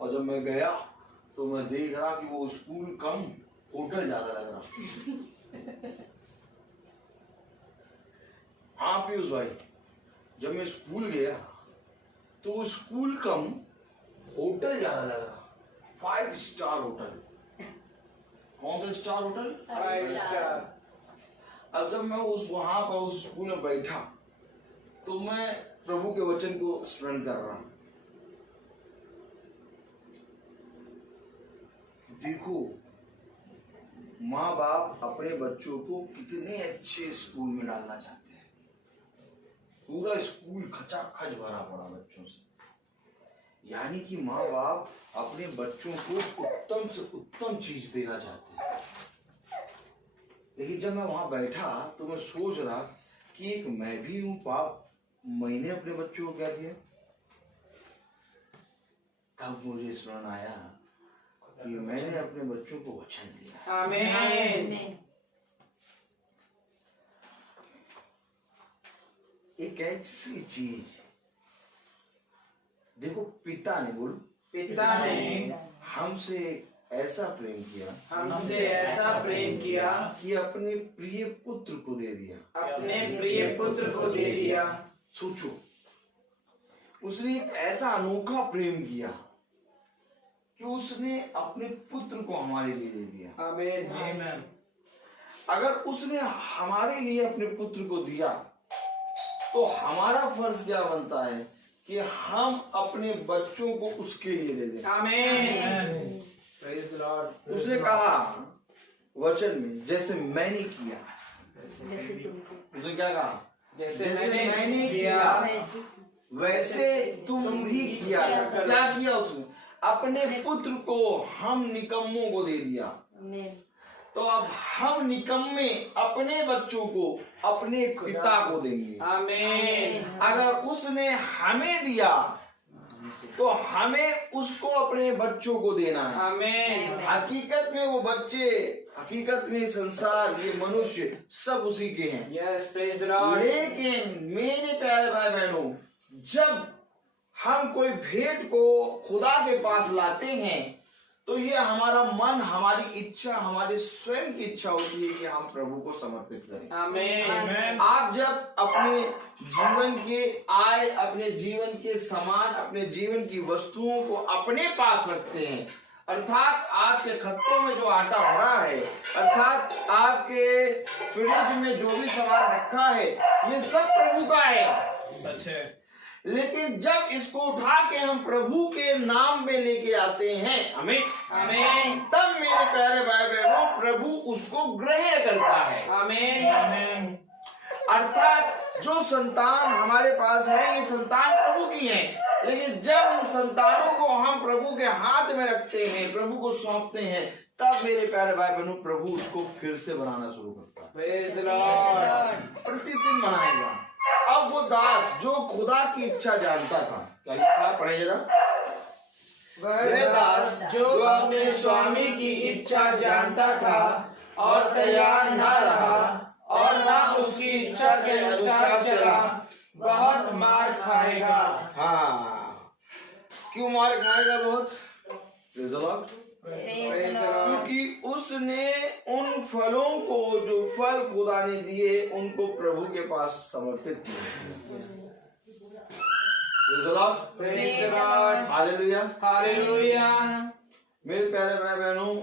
और जब मैं गया तो मैं देख रहा कि वो स्कूल कम होटल ज्यादा लग रहा। हाँ पीयूष भाई, जब मैं स्कूल गया तो वो स्कूल कम होटल ज्यादा लग रहा। 5 स्टार होटल। कौन सा स्टार होटल? 5 स्टार। अब जब मैं वहां पर उस स्कूल में बैठा तो मैं प्रभु के वचन को स्मरण कर रहा हूं। देखो, माँ बाप अपने बच्चों को कितने अच्छे स्कूल में डालना चाहते हैं। पूरा स्कूल खचाखच भरा पड़ा बच्चों से। यानी कि माँ बाप अपने बच्चों को उत्तम से उत्तम चीज देना चाहते हैं। लेकिन जब मैं वहां बैठा तो मैं सोच रहा कि एक मैं भी हूं पाप, मैंने अपने बच्चों को क्या दिया। तब मुझे स्मरण आया कि मैंने अपने बच्चों को वचन दिया। आमीन। एक ऐसी चीज, देखो पिता ने, बोलो पिता ने हमसे ऐसा प्रेम किया, हमसे ऐसा प्रेम किया कि अपने प्रिय पुत्र को दे दिया, अपने प्रिय पुत्र को दे दिया। सोचो, उसने एक ऐसा अनोखा प्रेम किया कि उसने अपने पुत्र को हमारे लिए दे दिया। आमीन। अगर उसने हमारे लिए अपने पुत्र को दिया तो हमारा फर्ज क्या बनता है कि हम अपने बच्चों को उसके लिए दे दें। आमीन। Praise the Lord. उसने कहा वचन में, जैसे मैंने किया, उसने क्या कहा? जैसे मैंने किया वैसे तुम भी किया। क्या किया उसने? अपने पुत्र को हम निकम्मों को दे दिया। तो अब हम निकम्मे अपने बच्चों को अपने पिता को देंगे। आमीन। अगर उसने हमें दिया तो हमें उसको अपने बच्चों को देना है। आमीन। हकीकत में वो बच्चे, हकीकत में संसार, ये मनुष्य सब उसी के हैं। Yes, praise the Lord. लेकिन मेरे प्यारे भाई बहनों, जब हम कोई भेंट को खुदा के पास लाते हैं तो ये हमारा मन, हमारी इच्छा, हमारे स्वयं की इच्छा होती है कि हम प्रभु को समर्पित करें। आमीन। आप जब अपने जीवन के आय, अपने जीवन के सामान, अपने जीवन की वस्तुओं को अपने पास रखते हैं, अर्थात आपके खत्तों में जो आटा हो रहा है, अर्थात आपके फ्रिज में जो भी सामान रखा है, ये सब प्रभु का है। सच है। लेकिन जब इसको उठा के हम प्रभु के नाम में लेके आते हैं, आमीन आमीन, तब मेरे प्यारे भाई बहनों, प्रभु उसको ग्रहण करता है। आमीन आमीन। अर्थात जो संतान हमारे पास है, ये संतान प्रभु की है। लेकिन जब इन संतानों को हम प्रभु के हाथ में रखते हैं, प्रभु को सौंपते हैं, तब मेरे प्यारे भाई बहनों, प्रभु उसको फिर से बनाना शुरू करता है। Praise the Lord. प्रतिदिन बनाएगा। अब वो दास जो खुदा की इच्छा जानता था, क्या लिखा है, पढ़े जरा। वह दास जो अपने स्वामी की इच्छा जानता था और तैयार ना रहा और ना उसकी इच्छा के अनुसार चला, बहुत मार खाएगा। हाँ, क्यों मार खाएगा? बहुत, क्योंकि उसने उन फलों को, जो फल खुदा ने दिए, उनको प्रभु के पास समर्पित किया। Praise the Lord. Praise the Lord. Hallelujah. Hallelujah. मेरे प्यारे भाई बहनों,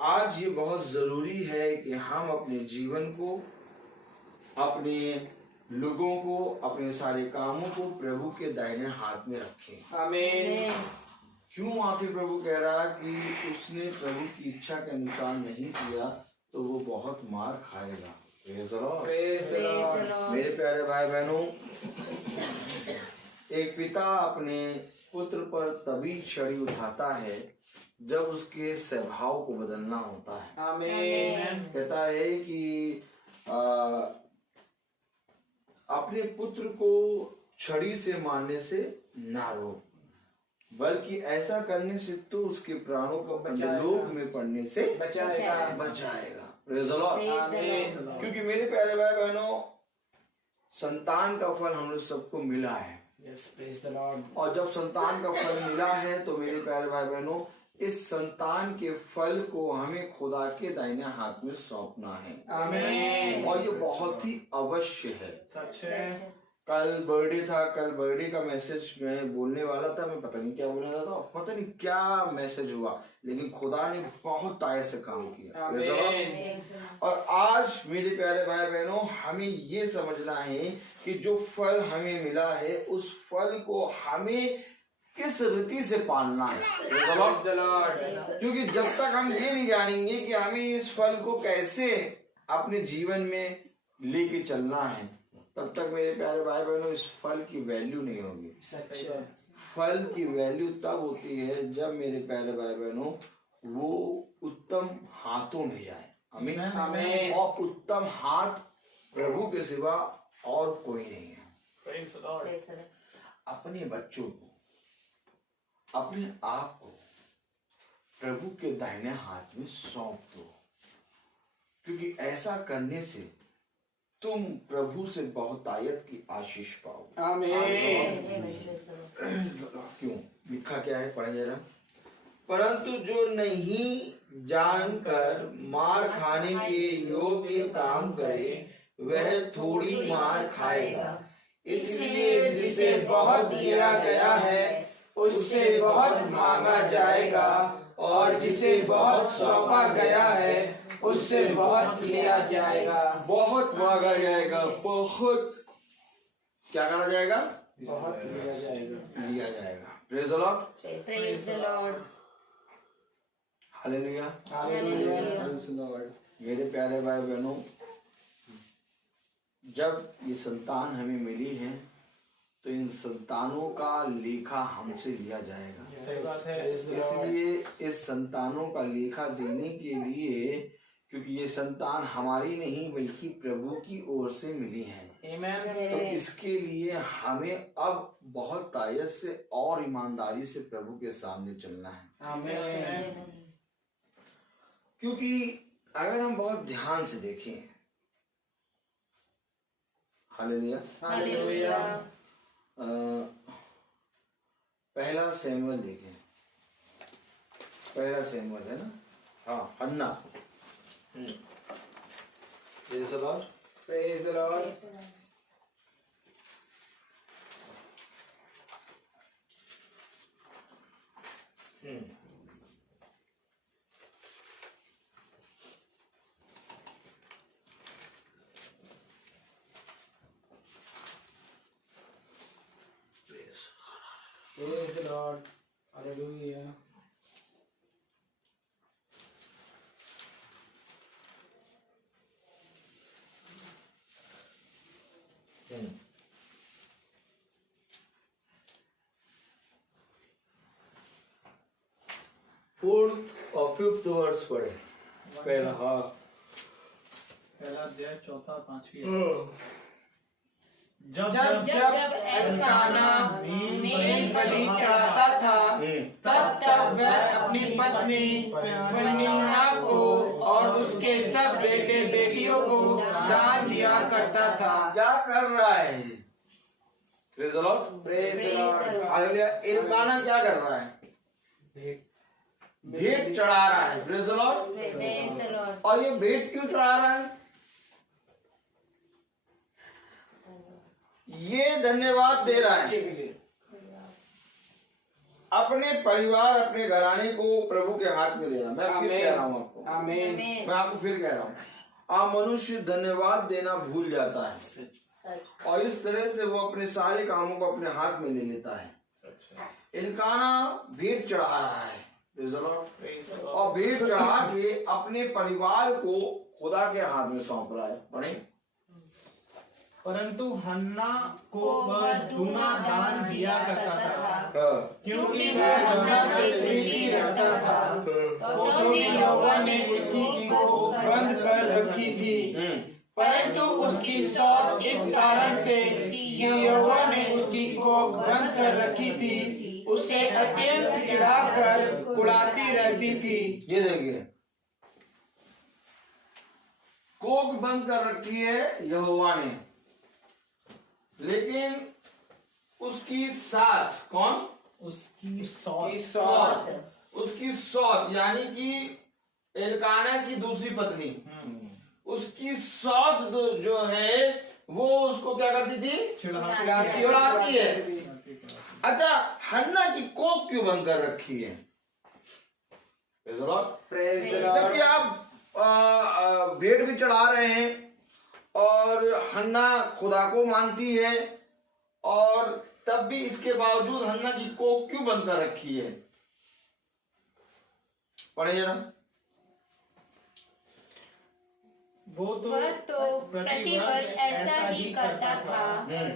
आज ये बहुत जरूरी है कि हम अपने जीवन को, अपने लोगों को, अपने सारे कामों को प्रभु के दाहिने हाथ में रखें। आमीन। क्यों आखिर प्रभु कह रहा कि उसने प्रभु की इच्छा के अनुसार नहीं किया तो वो बहुत मार खाएगा। Praise the Lord. Praise the Lord. मेरे प्यारे भाई बहनों, एक पिता अपने पुत्र पर तभी छड़ी उठाता है जब उसके स्वभाव को बदलना होता है। आमीन। कहता है कि अपने पुत्र को छड़ी से मारने से ना रोक, बल्कि ऐसा करने से तो उसके प्राणों को लोक में पड़ने से बचाएगा। Praise the Lord. आमीन। क्योंकि मेरे प्यारे भाई बहनों, संतान का फल हम लोग सबको मिला है। Yes, praise the Lord. और जब संतान का फल मिला है तो मेरे प्यारे भाई बहनों, इस संतान के फल को हमें खुदा के दाहिने हाथ में सौंपना है। आमीन। और ये बहुत ही अवश्य है। सच है। कल बर्थडे था, कल बर्थडे का मैसेज मैं बोलने वाला था, मैं पता नहीं क्या बोलने वाला था, पता नहीं क्या मैसेज हुआ, लेकिन खुदा ने बहुत ताकत से काम किया। आमीन। और आज मेरे प्यारे भाई बहनों, हमें ये समझना है कि जो फल हमें मिला है उस फल को हमें किस रीति से पालना है। Praise the Lord. क्योंकि जब तक हम ये नहीं जानेंगे कि हमें इस फल को कैसे अपने जीवन में लेके चलना है, तब तक मेरे प्यारे भाई बहनों इस फल की वैल्यू नहीं होगी। सच है। फल की वैल्यू तब होती है जब मेरे प्यारे भाई बहनों वो उत्तम हाथों में जाए। आमीन। आमीन। और उत्तम हाथ प्रभु के सिवा और कोई नहीं है। Praise the Lord. अपने बच्चों को, अपने आप को प्रभु के दाहिने हाथ में सौंप दो, क्योंकि ऐसा करने से तुम प्रभु से बहुत आयत की आशीष पाओ। आमीन। क्यों लिखा क्या है, पढ़े जरा। परंतु जो नहीं जानकर मार खाने के योग्य काम करे वह थोड़ी मार खाएगा। इसलिए जिसे बहुत दिया गया है उससे बहुत मांगा जाएगा, और जिसे बहुत सौंपा गया है उससे बहुत लिया जाएगा। बहुत मांगा जाएगा, बहुत क्या करा जाएगा, बहुत लिया जाएगा। लिया जाएगा। Praise the Lord. Praise the Lord. Hallelujah. Hallelujah. मेरे प्यारे भाई बहनों, जब ये संतान हमें मिली है तो इन संतानों का लेखा हमसे लिया जाएगा। सही बात है। Praise the Lord. इसलिए इस संतानों का लेखा देने के लिए, क्योंकि ये संतान हमारी नहीं बल्कि प्रभु की ओर से मिली है, Amen. तो इसके लिए हमें अब बहुत तायत से और ईमानदारी से प्रभु के सामने चलना है। Amen. क्योंकि अगर हम बहुत ध्यान से देखें, हालेलुया, Hallelujah. पहला सैमुएल देखें, पहला सैमुएल है ना, हाँ, हन्ना। Praise the Lord. Praise the Lord. Praise the Lord. Hallelujah. Fourth और फिफ्थ वर्स पढ़े पहला। हाँ, पहला अध्याय चौथा पांचवी। जब एल्काना मेल बलि चढ़ाता था, तब वह अपनी पत्नी पनिन्ना को और उसके सब बेटे बेटियों को दान दिया करता था। क्या कर रहा है? Praise the Lord. Praise the Lord. Hallelujah. Elkanah क्या कर रहा है? भेंट चढ़ा रहा है। Praise the Lord. Praise the Lord. और ये भेंट क्यों चढ़ा रहा है? ये धन्यवाद दे रहा है। अपने परिवार, अपने घराने को प्रभु के हाथ में देना। मैं फिर कह रहा हूँ आपको, आमीन। मैं आपको फिर कह रहा हूँ, आप मनुष्य धन्यवाद देना भूल जाता है और इस तरह से वो अपने सारे कामों को अपने हाथ में ले लेता है। इल्काना भेंट चढ़ा रहा है और भेंट चढ़ा के अपने परिवार को खुदा के हाथ में सौंप रहा है। पढ़े, परंतु हन्ना को वह दूना दान दिया करता था, क्योंकि वह हन्ना से प्रीति रखता था। तो भी यहोवा ने उसकी कोख बंद कर रखी थी, परंतु उसकी सौत इस कारण से कि यहोवा ने उसकी कोख बंद कर रखी थी, उसे अत्यंत चिढ़ाकर उड़ाती रहती थी। ये देखिए, कोख बंद कर रखी है यहोवा ने, लेकिन उसकी सास, कौन? उसकी सौत, उसकी सौत यानी कि एल्काना की दूसरी पत्नी, उसकी सौत जो है वो उसको क्या करती थी? चिढ़ाती है। अच्छा, हन्ना की कोख क्यों बंद कर रखी है? जबकि आप भेंट भी चढ़ा रहे हैं और हन्ना खुदा को मानती है, और तब भी इसके बावजूद हन्ना की कोख क्यों बंद कर रखी है? पढ़े जरा। वो तो प्रतिवर्ष ऐसा ही करता था,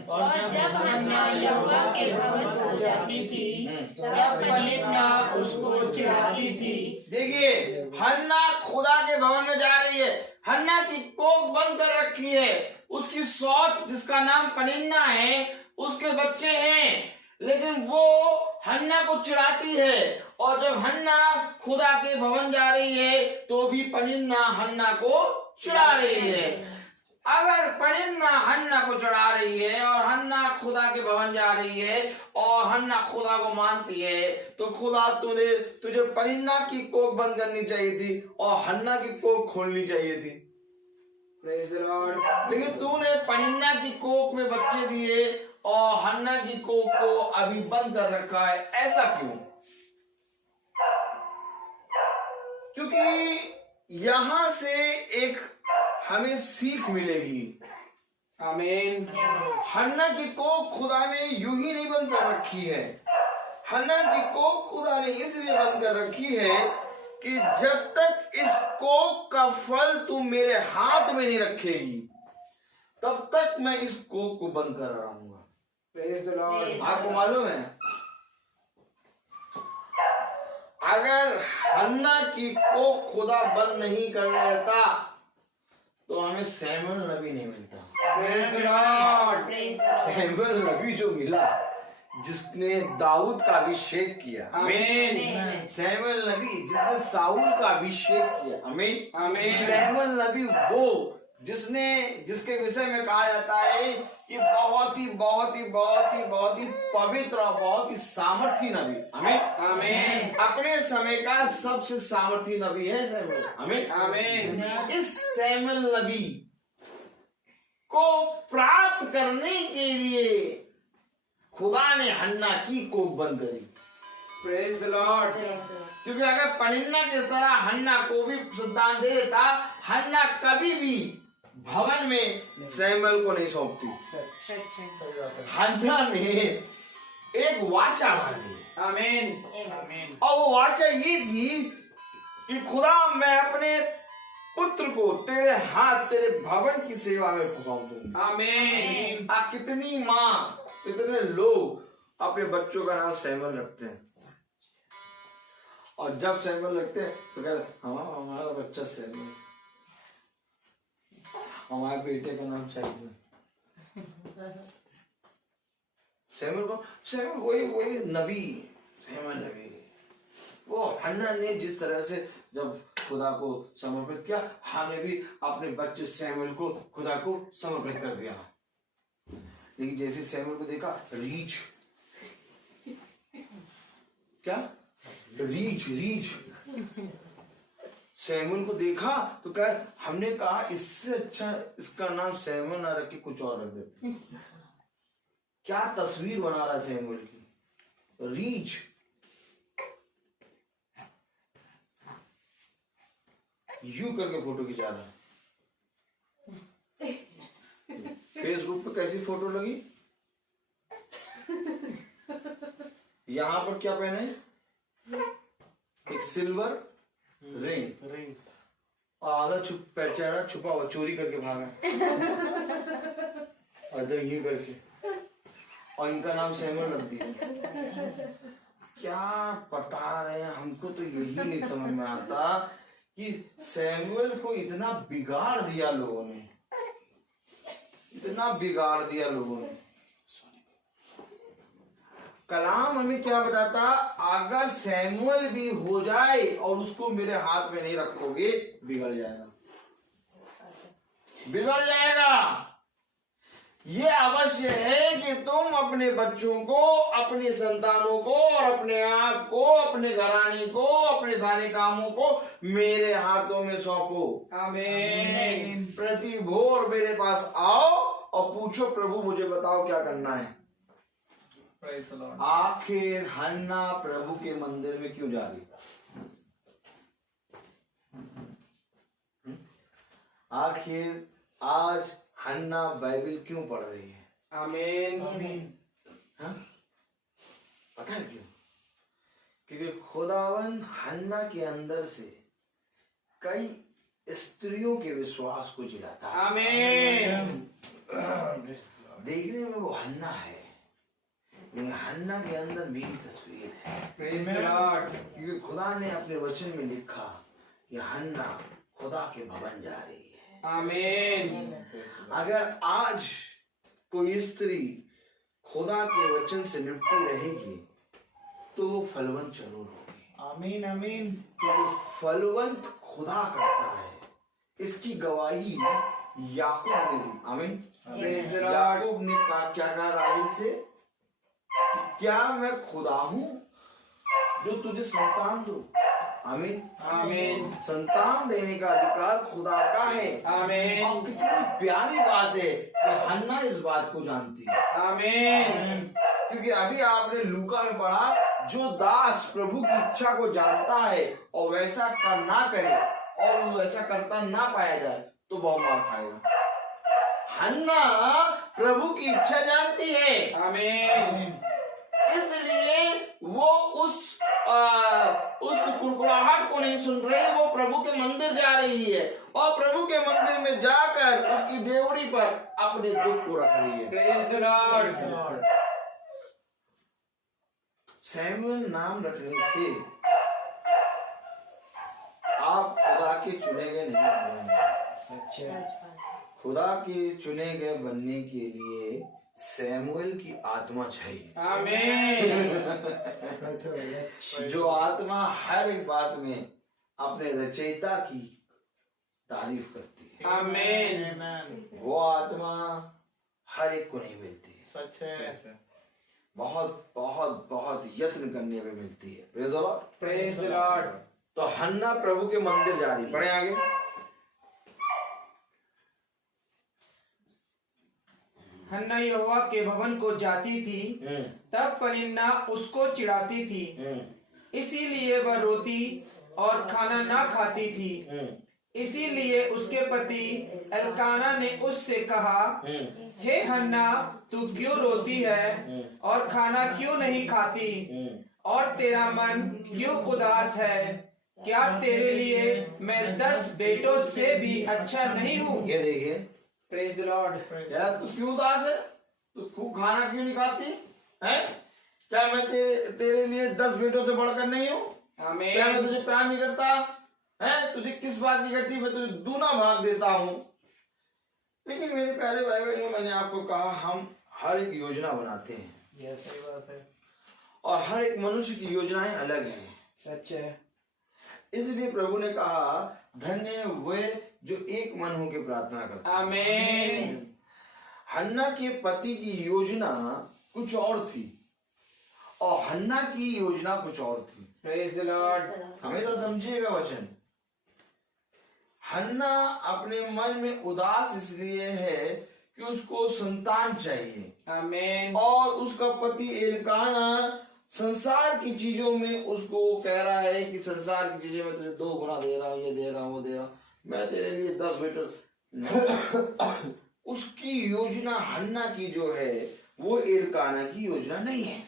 और जब हन्ना यहोवा के भवन को जाती थी तब पनिन्ना उसको चिढ़ाती थी। देखिए, हन्ना खुदा के भवन में जा रही है, हन्ना की कोख बंद कर रखी है, उसकी सौत जिसका नाम पनिन्ना है, उसके बच्चे हैं, लेकिन वो हन्ना को चिढ़ाती है। और जब हन्ना खुदा के भवन जा रही है तो भी पनिन्ना हन्ना को चिढ़ा रही है। अगर पनिन्ना हन्ना को चढ़ा रही है और हन्ना खुदा के भवन जा रही है और हन्ना खुदा को मानती है, तो खुदा तुझे पनिन्ना की कोख बंद करनी चाहिए थी और हन्ना की कोख खोलनी चाहिए थी। लेकिन तूने पनिन्ना की कोख में बच्चे दिए और हन्ना की कोख को अभी बंद कर रखा है। ऐसा क्यों? क्योंकि यहां से एक हमें सीख मिलेगी। आमीन। हन्ना की कोख खुदा ने यूं ही नहीं बंद कर रखी है। हन्ना की कोख खुदा ने इसलिए बंद कर रखी है कि जब तक इस कोख का फल तू मेरे हाथ में नहीं रखेगी, तब तक मैं इस कोख को बंद कर रहूंगा। आपको मालूम है, अगर हन्ना की कोख खुदा बंद नहीं कर देता तो हमें सैमुएल नबी नहीं मिलता। सैमुएल नबी जो मिला, जिसने दाऊद का अभिषेक किया, आमीन। सैमुएल नबी जिसने साउल का अभिषेक किया, आमीन। आमीन। सैमुएल नबी वो जिसके विषय में कहा जाता है कि बहुत ही पवित्र और बहुत ही सामर्थी नबी, आमीन। आमीन। अपने समय का सबसे सामर्थी नबी है सैमुएल, आमीन। आमीन। इस सैमुएल नबी को प्राप्त करने के लिए खुदा ने हन्ना की कोख बंद करी। Praise the Lord. क्योंकि अगर पनिन्ना की तरह हन्ना को भी सिद्धांत दे देता, हन्ना कभी भी भवन में सैमुएल को नहीं सौंपती। हन्ना ने एक वाचा बांधी, आमीन। और वो वाचा ये थी कि खुदा, मैं अपने पुत्र को तेरे हाथ, तेरे भवन की सेवा में सौंप दूंगा। आमीन। कितनी माँ, कितने लोग अपने बच्चों का नाम सैमुएल रखते हैं, और जब सैमुएल रखते हैं तो कहते हैं हमारा बच्चा सैमुएल, हमारे बेटे का नाम सैमुएल। सैमुएल वही नबी, सैमुएल नबी। वो हन्ना ने जिस तरह से जब खुदा को समर्पित किया, हमें भी अपने बच्चे सैमुएल को खुदा को समर्पित कर दिया। लेकिन जैसे सैमुएल को देखा, रीछ, क्या रीछ सैमुएल को देखा तो हमने कहा इससे अच्छा इसका नाम सैमुएल ना रख के कुछ और रख देते। क्या तस्वीर बना रहा है सैमुअल की, रीच। यू करके फोटो खिंचा रहा है। फेसबुक पे कैसी फोटो लगी? यहां पर क्या पहने? एक सिल्वर रिंग और आधा चेहरा छुपा हुआ, चोरी करके भागा अदर ये करके, और इनका नाम सैमुअल रख दिया। क्या बता रहे हैं? हमको तो यही नहीं समझ में आता कि सैमुअल को इतना बिगाड़ दिया लोगों ने, इतना बिगाड़ दिया लोगों ने। कलाम हमें क्या बताता? अगर सैमुअल भी हो जाए और उसको मेरे हाथ में नहीं रखोगे, बिगड़ जाएगा, बिगड़ जाएगा। ये अवश्य है कि तुम अपने बच्चों को, अपने संतानों को और अपने आप को, अपने घराने को, अपने सारे कामों को मेरे हाथों में सौंपो। आमीन। प्रति भोर मेरे पास आओ और पूछो, प्रभु मुझे बताओ क्या करना है। Praise the Lord. आखिर हन्ना प्रभु के मंदिर में क्यों जा रही? आखिर आज हन्ना बाइबल क्यों पढ़ रही है? आमीन। हाँ? पता है क्यों? क्योंकि खुदावन हन्ना के अंदर से कई स्त्रियों के विश्वास को जिलाता है। आमीन। देखने में वो हन्ना है, लेकिन हन्ना के अंदर मेरी तस्वीर है। Praise the Lord. क्योंकि खुदा ने अपने वचन में लिखा कि हन्ना खुदा के भवन जा रही है। आमीन। अगर आज कोई स्त्री खुदा के वचन से लिपटी रहेगी तो वो फलवंत जरूर होगी। आमीन आमीन। क्योंकि फलवंत खुदा करता है। इसकी गवाही याकूब ने दी। आमीन। Praise the Lord. याकूब ने क्या कहा राहेल से? क्या मैं खुदा हूं जो तुझे संतान दो? आमीन। आमीन। संतान देने का अधिकार खुदा का है। आमीन। और कितनी प्यारी बात है कि हन्ना इस बात को जानती है। आमीन। क्योंकि अभी आपने लूका में पढ़ा, जो दास प्रभु की इच्छा को जानता है और वैसा कर ना करे और वो वैसा करता ना पाया जाए तो बहुत मार खाएगा। हन्ना प्रभु की इच्छा जानती है। आमीन। इसलिए वो उस कुड़कुड़ाहट को नहीं सुन रही, वो प्रभु के मंदिर जा रही है और प्रभु के मंदिर में जाकर उसकी डेवड़ी पर अपने दुख को रख रही है। Praise the Lord. सैमुअल नाम रखने से आप खुदा के चुने गए नहीं बनेंगे। खुदा के चुने गए बनने के लिए सैमुअल की आत्मा चाहिए। आमीन। जो आत्मा हर एक बात में अपने रचयिता की तारीफ करती है, आमीन। वो आत्मा हर एक को नहीं मिलती है। सच है। बहुत बहुत बहुत यत्न करने में मिलती है। Praise the Lord. Praise the Lord. तो हन्ना प्रभु के मंदिर जा रही। पढ़े आगे। हन्ना यहोवा के भवन को जाती थी, तब पनिन्ना उसको चिढ़ाती थी, इसीलिए वह रोती और खाना ना खाती थी। इसीलिए उसके पति एल्काना ने उससे कहा, हे हन्ना, तू क्यों रोती है और खाना क्यों नहीं खाती और तेरा मन क्यों उदास है? क्या तेरे लिए मैं 10 बेटों से भी अच्छा नहीं हूँ? ये देखिए, Praise the Lord. यार तू क्यों उदास है? तू खाना क्यों नहीं खाती है? क्या मैं तेरे लिए 10 बेटों से बढ़कर नहीं हूँ? क्या मैं तुझे प्यार नहीं करता है? तुझे किस बात नहीं करती? मैं तुझे दूना भाग देता हूँ। लेकिन मेरे प्यारे भाई बहनों, मैंने आपको कहा, हम हर एक योजना बनाते हैं। Yes. सही बात है। और हर एक मनुष्य की योजनाएं अलग हैं। सच है। इसलिए प्रभु ने कहा, धन्य वे जो एक मन होकर प्रार्थना करते हैं। आमीन। हन्ना के पति की योजना कुछ और थी और हन्ना की योजना कुछ और थी। Praise the Lord. हमेशा समझिएगा वचन। हन्ना अपने मन में उदास इसलिए है कि उसको संतान चाहिए, आमीन। और उसका पति एलकाना संसार की चीजों में उसको कह रहा है कि संसार की चीजें मैं तुझे 2 गुना दे रहा हूँ, ये दे रहा हूँ, वो दे रहा हूँ, मैं तेरे लिए 10 बेटे। उसकी योजना हन्ना की जो है वो एलकाना की योजना नहीं है।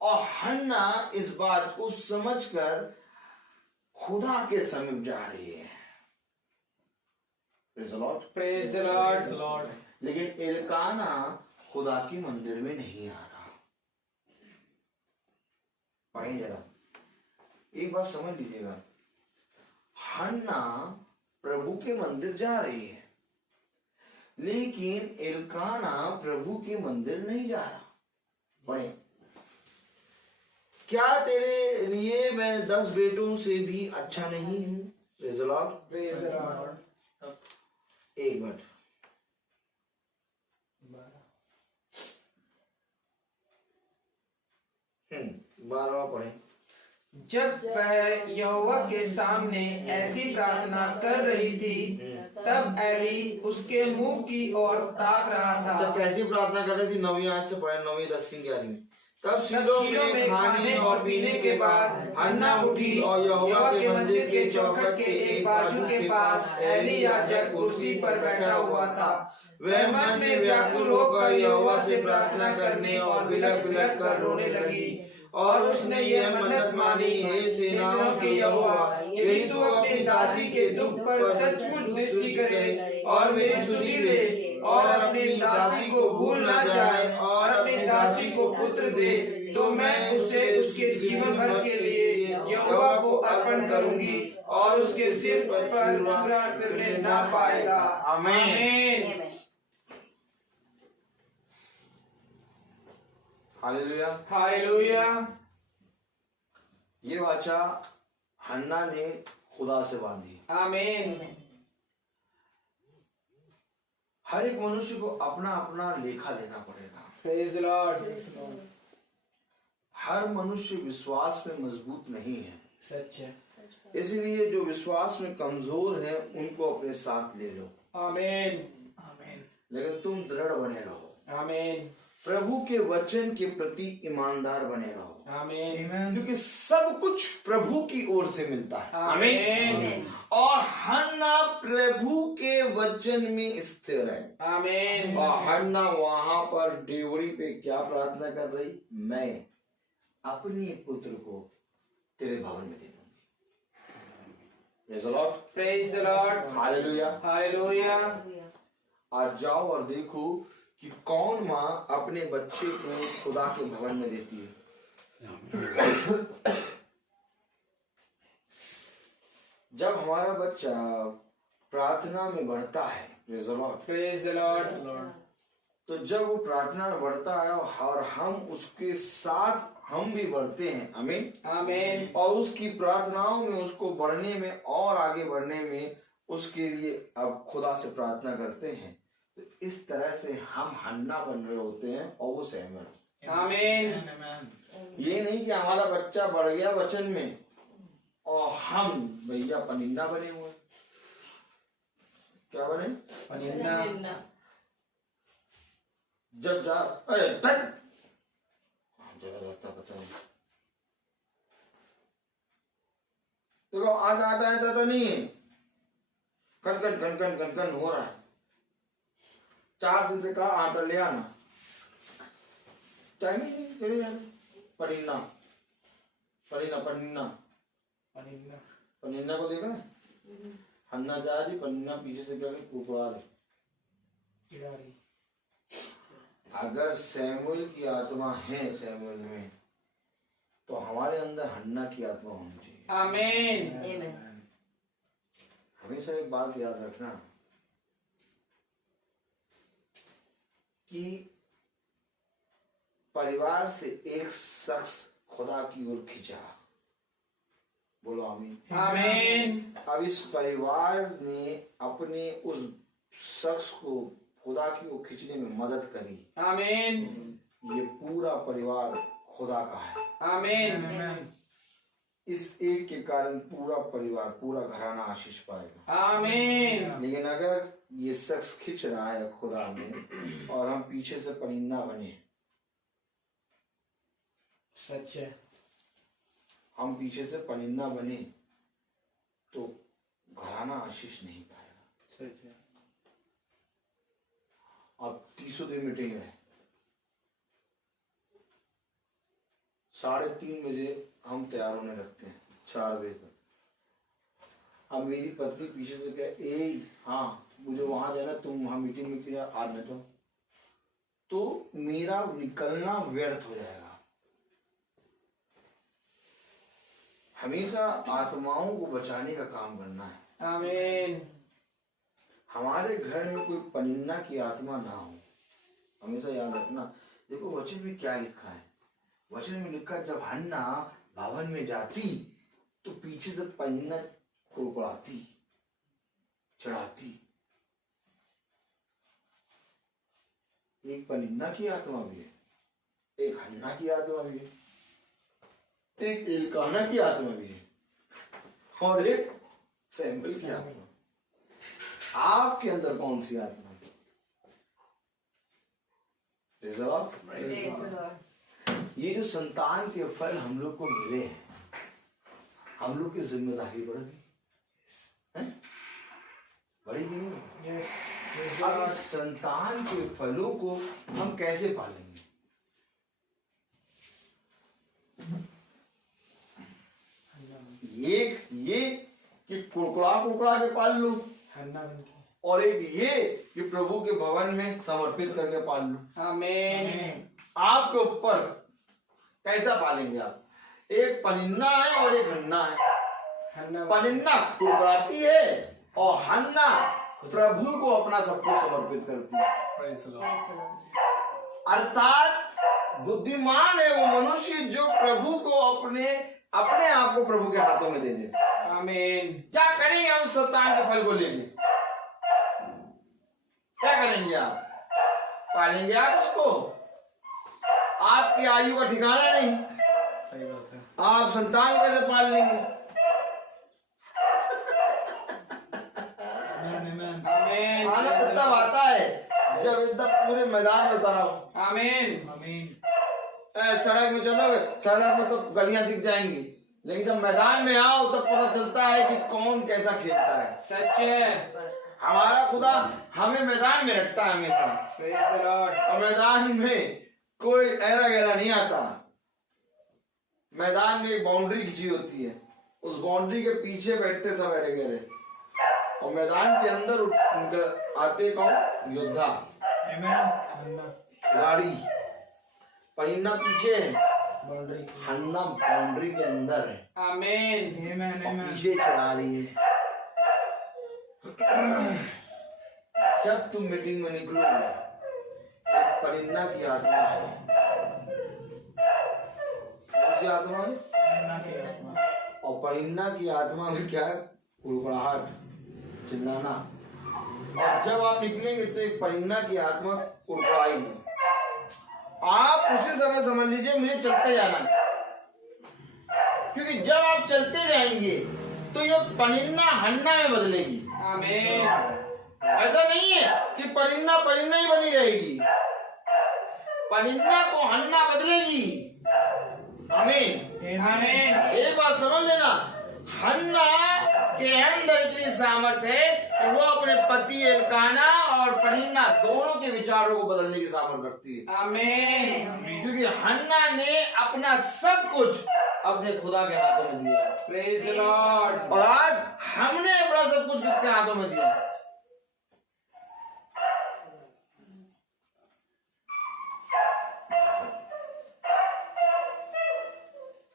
और हन्ना इस बात को समझकर खुदा के समीप जा रही है। Praise the Lord, praise the Lord. लेकिन एलकाना खुदा के मंदिर में नहीं आ रहा। पढ़ें जरा, एक बात समझ लीजिएगा, हन्ना प्रभु के मंदिर जा रही है, लेकिन एलकाना प्रभु के मंदिर नहीं जा रहा। पढ़ें, क्या तेरे लिए मैं 10 बेटों से भी अच्छा नहीं हूं? Praise the Lord, praise the Lord. एक मिनट, 12वां पढ़ें। जब वह यहोवा के सामने ऐसी प्रार्थना कर रही थी, तब एली उसके मुंह की ओर ताक रहा था। जब कैसी प्रार्थना कर रही थी? 9वीं आयत से पढ़े, 9वीं 10वीं 11वीं। तब शीलो में खाने और पीने के बाद हन्ना उठी और यहोवा के मंदिर के चौखट के एक बाजू के पास एली याजक कुर्सी पर बैठा हुआ था। वह मन में व्याकुल होकर यहोवा से प्रार्थना करने और बिलख बिलख कर रोने लगी, और उसने यह मन्नत मानी, हे सेनाओं के यहोवा, यदि तू अपनी दासी के दुख पर सचमुच दृष्टि करे और मेरी सुधि ले, और अपनी दासी को भूल ना जाए, और अपनी दासी को पुत्र दे, तो मैं उसे उसके जीवन भर के लिए यहोवा को अर्पण करूंगी, और उसके सिर पर छुरा करने ना पाएगा। आमीन। Hallelujah, hallelujah. ये वाचा हन्ना ने खुदा से बांधी। आमीन। हर एक मनुष्य को अपना अपना लेखा देना पड़ेगा। Praise the Lord. हर मनुष्य विश्वास में मजबूत नहीं है, सच है। इसलिए जो विश्वास में कमजोर है उनको अपने साथ ले लो। आमीन। आमीन। लेकिन तुम दृढ़ बने रहो। आमीन। प्रभु के वचन के प्रति ईमानदार बने रहो। आमीन। क्योंकि सब कुछ प्रभु की ओर से मिलता है। आमीन। और हन्ना प्रभु के वचन में स्थिर है। आमीन। और हन्ना वहां पर डेवड़ी पे क्या प्रार्थना कर रही? मैं अपने पुत्र को तेरे भवन में दे दूंगी। Praise the Lord. Praise the Lord. Hallelujah. Hallelujah. आज जाओ और देखो कि कौन माँ अपने बच्चे को खुदा के भवन में देती है। जब हमारा बच्चा प्रार्थना में बढ़ता है, praise the Lord, praise the Lord, तो जब वो प्रार्थना में बढ़ता है और हम उसके साथ हम भी बढ़ते हैं। आमीन। आमीन। और उसकी प्रार्थनाओं में उसको बढ़ने में और आगे बढ़ने में उसके लिए अब खुदा से प्रार्थना करते हैं, तो इस तरह से हम हन्ना बन रहे होते हैं और वो सहमत। आमीन। ये नहीं कि हमारा बच्चा बढ़ गया वचन में और हम भैया पनिन्ना बने हुए। क्या बने? पनिन्ना। जब जा अरे तक जगह रहता पता नहीं। देखो आटा आटा आटा तो नहीं है, कनकन कनकन कनकन हो रहा है। 4 दिन से कहा आटा ले आना, टाइम ही नहीं। चले जाना पनिन्ना पनिन्ना पनिन्ना पनिन्ना। पनिन्ना को देखा है? हन्ना जा रही, पनिन्ना पीछे से क्या कुकड़ा रही। अगर सैमुएल की आत्मा है सैमुएल में, तो हमारे अंदर हन्ना की आत्मा होनी चाहिए। आमीन। हमेशा एक बात याद रखना कि परिवार से एक शख्स खुदा की ओर खिंचा। बोलो आमीन। आमीन। अब इस परिवार ने अपने उस शख्स को खुदा की ओर खींचने में मदद करी। आमीन। ये पूरा परिवार खुदा का है। आमीन। इस एक के कारण पूरा परिवार, पूरा घराना आशीष पाएगा। आमीन। लेकिन अगर ये शख्स खींच रहा है खुदा में और हम पीछे से परिन्ना बने। सच है। हम पीछे से परिन्ना बने तो घराना आशीष नहीं पाएगा। सच है। अब 300 दिन मीटिंग है, 3:30 बजे हम तैयार होने लगते हैं, 4 बजे तक। अब मेरी पत्नी पीछे से कहे, हाँ मुझे वहां जाना, तुम वहां मीटिंग में किया, आज न जाओ, तो मेरा निकलना व्यर्थ हो जाएगा। हमेशा आत्माओं को बचाने का काम करना है। आमीन। हमारे घर में कोई परिन्ना की आत्मा ना हो, हमेशा याद रखना। देखो वचन में क्या लिखा है, वचन में लिखा है जब हन्ना भवन में जाती तो पीछे से परिन्ना कुड़कुड़ाती, चढ़ाती। एक परिन्ना की आत्मा भी है, एक हन्ना की आत्मा भी है, एक एल्काना की आत्मा भी है और एक सैमुएल की आत्मा। आपके अंदर कौन सी आत्मा है? ये जो संतान के फल हम लोग को मिले हैं, हम लोग की जिम्मेदारी बढ़ गई, बढ़ेगी नहीं? अब इस संतान के फलों को हम कैसे पालेंगे? एक ये कि कुड़कुड़ा कुड़कुड़ा के पाल लो, और एक ये कि प्रभु के भवन में समर्पित करके पाल लो। आमीन। आपके ऊपर कैसा पालेंगे आप? एक परिन्ना है और एक हन्ना है। परिन्ना कुड़कुड़ाती है और हन्ना प्रभु को अपना सब कुछ समर्पित करती है। अर्थात बुद्धिमान है वो मनुष्य जो प्रभु को अपने आप को प्रभु के हाथों में दे दे। आमीन। क्या करेंगे हम संतान के फल को लेके? क्या करेंगे आप? पालेंगे आप उसको? आपकी आयु का ठिकाना नहीं, सही बात है। आप संतान को कैसे पाल लेंगे? आनंद तब आता है जब एकदम पूरे मैदान में उतरा हो। आमीन। सड़क में चलोगे, सड़क में तो गलियां दिख जाएंगी, लेकिन जब मैदान में आओ तब पता चलता है कि कौन कैसा खेलता है। सच है। हमारा खुदा हमें मैदान में रखता है हमेशा, प्रेज द लॉर्ड। और मैदान में कोई ऐरा गहरा नहीं आता। मैदान में एक बाउंड्री खींची होती है, उस बाउंड्री के पीछे बैठते सब ऐरे गहरे, और मैदान के अंदर आते कौन? योद्धा, खिलाड़ी। परिन्ना पीछे है, हन्ना बाउंड्री के अंदर है। आमीन। और पीछे चढ़ा रही है। जब तुम मीटिंग में निकलोगे, एक परिन्ना की आत्मा है। कौन सी आत्मा है? और परिन्ना की आत्मा में क्या है? कुड़कुड़ाहट, चिल्लाना। और जब आप निकलेंगे तो एक परिन्ना की आत्मा कुड़कुड़ाएगी। आप उसी समय समझ लीजिए मुझे चलते जाना है, क्योंकि जब आप चलते जाएंगे तो ये परिन्ना हन्ना में बदलेगी। आमीन। ऐसा नहीं है कि परिन्ना परिन्ना ही बनी रहेगी, परिन्ना को हन्ना बदलेगी। आमीन। आमीन। एक बात समझ लेना, हन्ना के अंदर इतनी सामर्थ्य है कि वो अपने पति एल्काना और परिन्ना दोनों के विचारों को बदलने की सामर्थ्य रखती है। आमीन। क्योंकि हन्ना ने अपना सब कुछ अपने खुदा के हाथों में दिया। Praise the Lord. और आज हमने अपना सब कुछ किसके हाथों में दिया?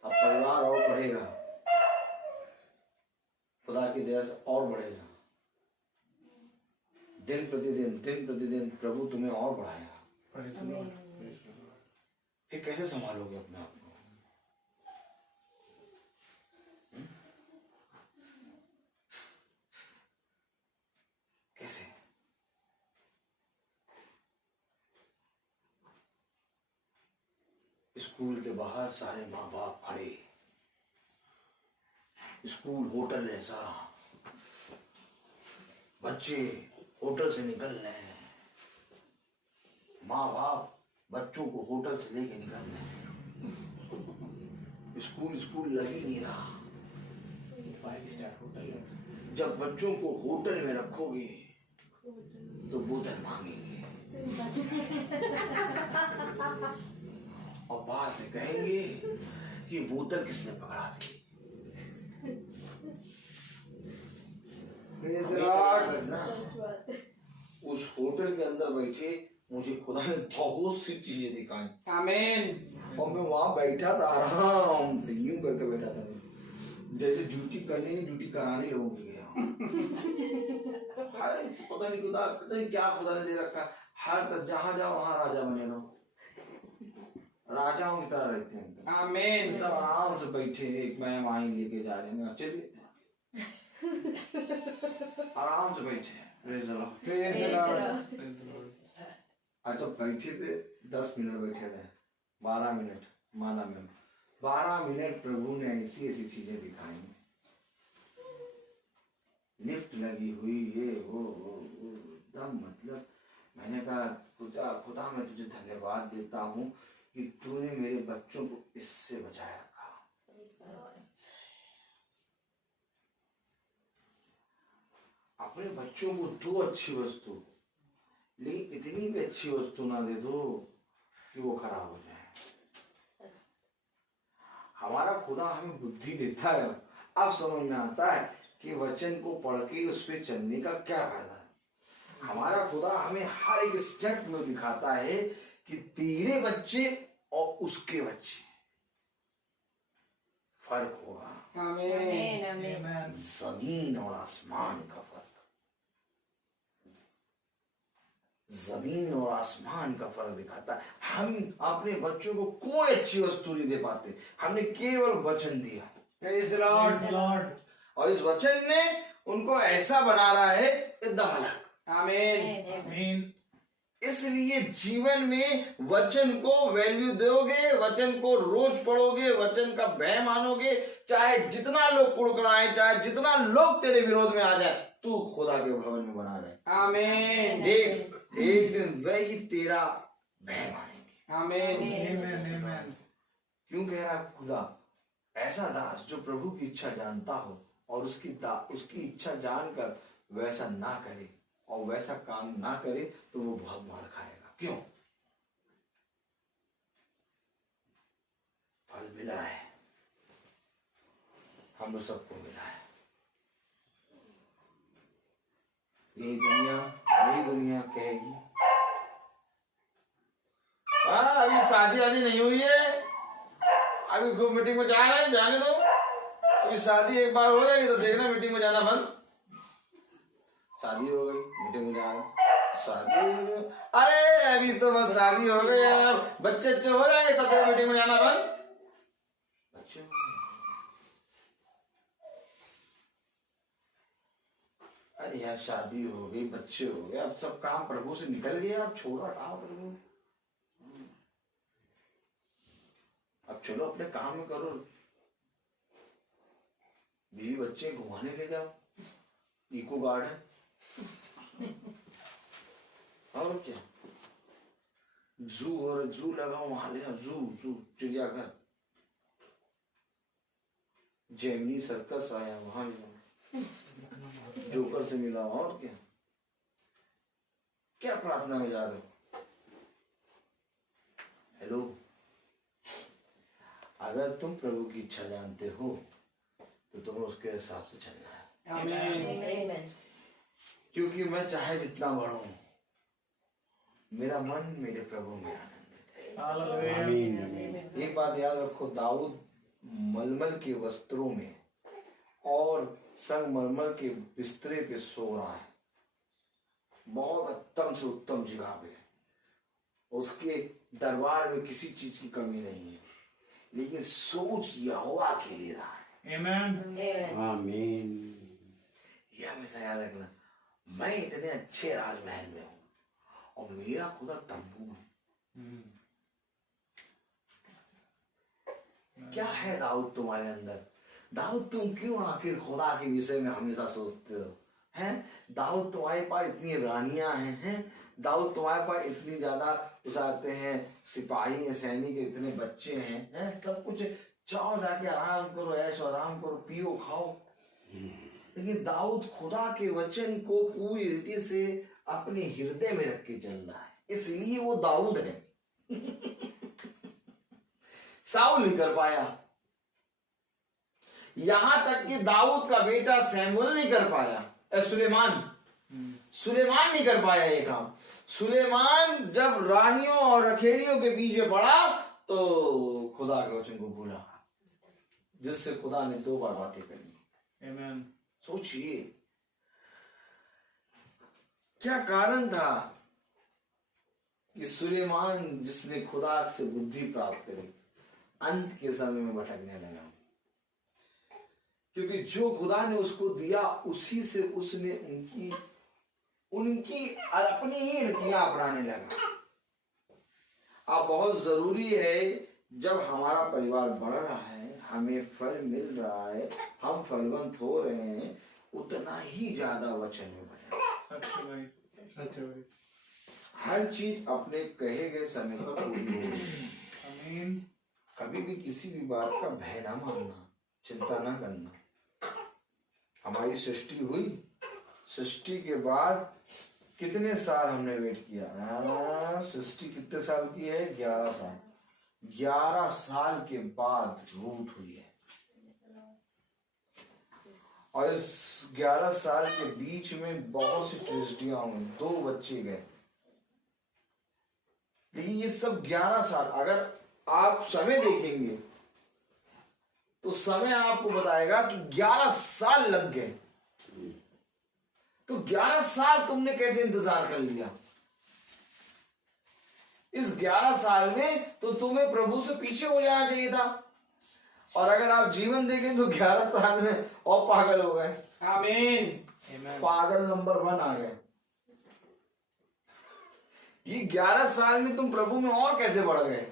अब परिवार और बढ़ेगा, खुदा की दया से और बढ़ेगा। दिन प्रतिदिन प्रभु तुम्हें और बढ़ाएगा। फिर कैसे संभालोगे अपने आप को? कैसे? स्कूल के बाहर सारे माँ बाप खड़े, स्कूल होटल ऐसा, बच्चे होटल से निकल रहे हैं, माँ बाप बच्चों को होटल से लेके निकल रहे हैं, स्कूल लग ही नहीं रहा। जब बच्चों को होटल में रखोगे तो बोतल मांगेंगे और बाद में कहेंगे कि बोतल किसने पकड़ा दी। उस होटल के अंदर बैठे मुझे खुदा ने बहुत सी चीजें दिखाई। आमीन। और मैं वहां बैठा था, आराम से यूं करके बैठा था, जैसे ड्यूटी कराने लोगों की गया। पता नहीं खुदा क्या खुदा ने दे रखा, हर जहां जाओ वहां राजा बने रहो, राजाओं की तरह रहते हैं। आमीन। तब आराम से बैठे, एक मैम आई लेके जा रहे हैं, चलिए आराम से बैठे। Praise the Lord. अच्छा बैठे थे, 10 मिनट बैठे थे, 12 मिनट माना मैम, 12 मिनट प्रभु ने ऐसी ऐसी चीजें दिखाई, लिफ्ट लगी हुई, ये वो एकदम, मतलब मैंने कहा खुदा मैं तुझे धन्यवाद देता हूँ कि तूने मेरे बच्चों को इससे बचाया रखा। अपने बच्चों को दो अच्छी वस्तु, लेकिन इतनी भी अच्छी वस्तु ना दे दो कि वो खराब हो जाए। हमारा खुदा हमें बुद्धि देता है, अब समझ में आता है कि वचन को पढ़ के उस पर चलने का क्या फायदा है। हमारा खुदा हमें हर एक स्टेप में दिखाता है कि तेरे बच्चे और उसके बच्चे फर्क होगा। आमीन। जमीन और आसमान का फर्क, जमीन और आसमान का फर्क दिखाता है। हम अपने बच्चों को कोई अच्छी वस्तु नहीं दे पाते, हमने केवल वचन दिया। Praise the Lord. और इस वचन ने उनको ऐसा बना रहा है एकदम अलग। आमीन। इसलिए जीवन में वचन को वैल्यू दोगे, वचन को रोज पढ़ोगे, वचन का भय मानोगे, चाहे जितना लोग कुड़कुड़ाएं, चाहे जितना लोग तेरे विरोध में आ जाए, तू खुदा के भवन में बना रहे। आमीन। देख एक दिन वही तेरा भय मानेंगे। आमीन। क्यों कह रहा है खुदा, ऐसा दास जो प्रभु की इच्छा जानता हो और उसकी इच्छा जानकर वैसा ना करे और वैसा काम ना करे तो वो बहुत मार खाएगा। क्यों? फल मिला है, हम लोग सबको मिला है। यही दुनिया कहेगी अभी शादी आदि नहीं हुई है, अभी खूब मीटिंग में जा रहे हैं, जाने दो, अभी शादी एक बार हो जाएगी तो देखना मीटिंग में जाना बंद। शादी हो गई, मीटिंग में जा रहे, शादी, अरे अभी तो बस शादी हो गई, बच्चे हो जाएंगे तब तक मीटिंग में जाना बंद। बच्चे अरे यार शादी हो गई, बच्चे हो गए, अब सब काम प्रभु से निकल गया, अब छोड़ो हटाओ प्रभु, अब चलो अपने काम में करो, बीवी बच्चे घुमाने ले जाओ, इको गार्डन, और क्या, जू लगाओ वहां ले जाओ, जू चिड़ियाघर, जेमिनी सर्कस आया वहां ले जाओ, जोकर से मिला, और क्या प्रार्थना में जा रहे हो? हेलो, अगर तुम प्रभु की इच्छा जानते हो तो तुम्हें उसके हिसाब से चलना है। आमीन। क्योंकि मैं चाहे जितना बढ़ूं, मेरा मन मेरे प्रभु में आनंदित है। एक बात याद रखो, दाऊद मलमल के वस्त्रों में और संगमरमर के बिस्तरे पे सो रहा है, बहुत उत्तम से उत्तम जगह पे, उसके दरबार में किसी चीज की कमी नहीं है, लेकिन सोच यहोवा के लिए रहा है। आमीन। यह हमेशा याद रखना, मैं इतने अच्छे राजमहल में हूं और मेरा खुदा तंबू में। क्या है दाऊद तुम्हारे अंदर? दाऊद तुम क्यों आखिर खुदा के विषय में हमेशा सोचते हो? हैं? दाऊद तुम्हारे पास इतनी रानियां हैं? दाऊद तुम्हारे पास इतनी ज्यादा उसारते हैं, सिपाही हैं, सैनिक, इतने बच्चे हैं? सब कुछ, जाओ जाके आराम करो, ऐशो आराम करो, पियो खाओ। लेकिन दाऊद खुदा के वचन को पूरी रीति से अपने हृदय में रख के चल रहा है, इसलिए वो दाऊद है। साउल नहीं कर पाया, यहां तक कि दाऊद का बेटा सैमुअल नहीं कर पाया, सुलेमान नहीं कर पाया ये काम। सुलेमान जब रानियों और रखेलियों के बीच में पड़ा तो खुदा के वचन को भूला, जिससे खुदा ने 2 बार बातें करी। आमीन। सोचिए क्या कारण था कि सुलेमान, जिसने खुदा से बुद्धि प्राप्त करी, अंत के समय में भटकने लगा, क्योंकि जो खुदा ने उसको दिया उसी से उसने उनकी अपनी ही रीतियां अपनाने लगा। अब बहुत जरूरी है, जब हमारा परिवार बढ़ रहा है, हमें फल मिल रहा है, हम फलवंत हो रहे हैं, उतना ही ज्यादा वचन में बढ़े। हर चीज अपने कहे गए समय पर पूरी होगी। कभी भी किसी भी बात का भय ना मानना, चिंता ना करना। हमारी सृष्टि हुई, सृष्टि के बाद कितने साल हमने वेट किया? सृष्टि कितने साल की है? 11 साल। 11 साल के बाद रूथ हुई है, और इस 11 साल के बीच में बहुत सी ट्रेजेडियां हुई, 2 बच्चे गए। लेकिन ये सब 11 साल, अगर आप समय देखेंगे तो समय आपको बताएगा कि 11 साल लग गए। तो 11 साल तुमने कैसे इंतजार कर लिया? इस 11 साल में तो तुम्हें प्रभु से पीछे हो जाना चाहिए था, और अगर आप जीवन देखें तो 11 साल में और पागल हो गए। आमीन। पागल नंबर 1 आ गए। ये 11 साल में तुम प्रभु में और कैसे बढ़ गए?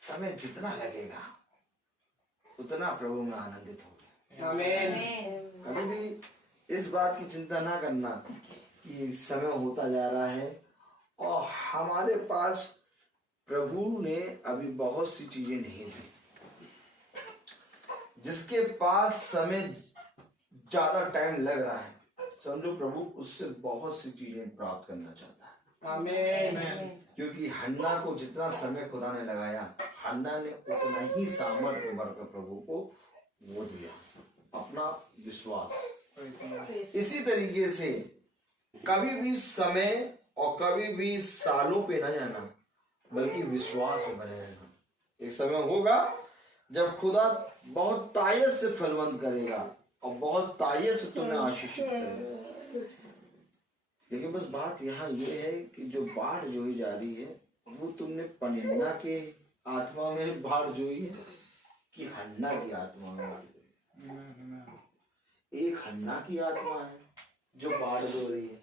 समय जितना लगेगा उतना प्रभु में आनंदित हो। आमीन। कभी भी इस बात की चिंता ना करना कि समय होता जा रहा है और हमारे पास प्रभु ने अभी बहुत सी चीजें नहीं दी। जिसके पास समय ज्यादा टाइम लग रहा है, समझो प्रभु उससे बहुत सी चीजें प्राप्त करना चाहता है। आमीन। क्योंकि हन्ना को जितना समय खुदा ने लगाया, हन्ना ने उतना ही सामर्थ्य भरकर प्रभु को वो दिया, अपना विश्वास। इसी तरीके से कभी भी समय और कभी भी सालों पे न जाना, बल्कि विश्वास में बने रहना। एक समय होगा जब खुदा बहुत तायत से फलवंत करेगा और बहुत तायत से तुम्हें आशीषित करेगा। लेकिन बस बात यहाँ ये है कि जो बाढ़ जोई जा रही है, वो तुमने पनिन्ना के आत्मा में बाढ़ जोई है कि हन्ना की आत्मा में बाढ़ जोई? एक हन्ना की आत्मा है जो बाढ़ जो रही है,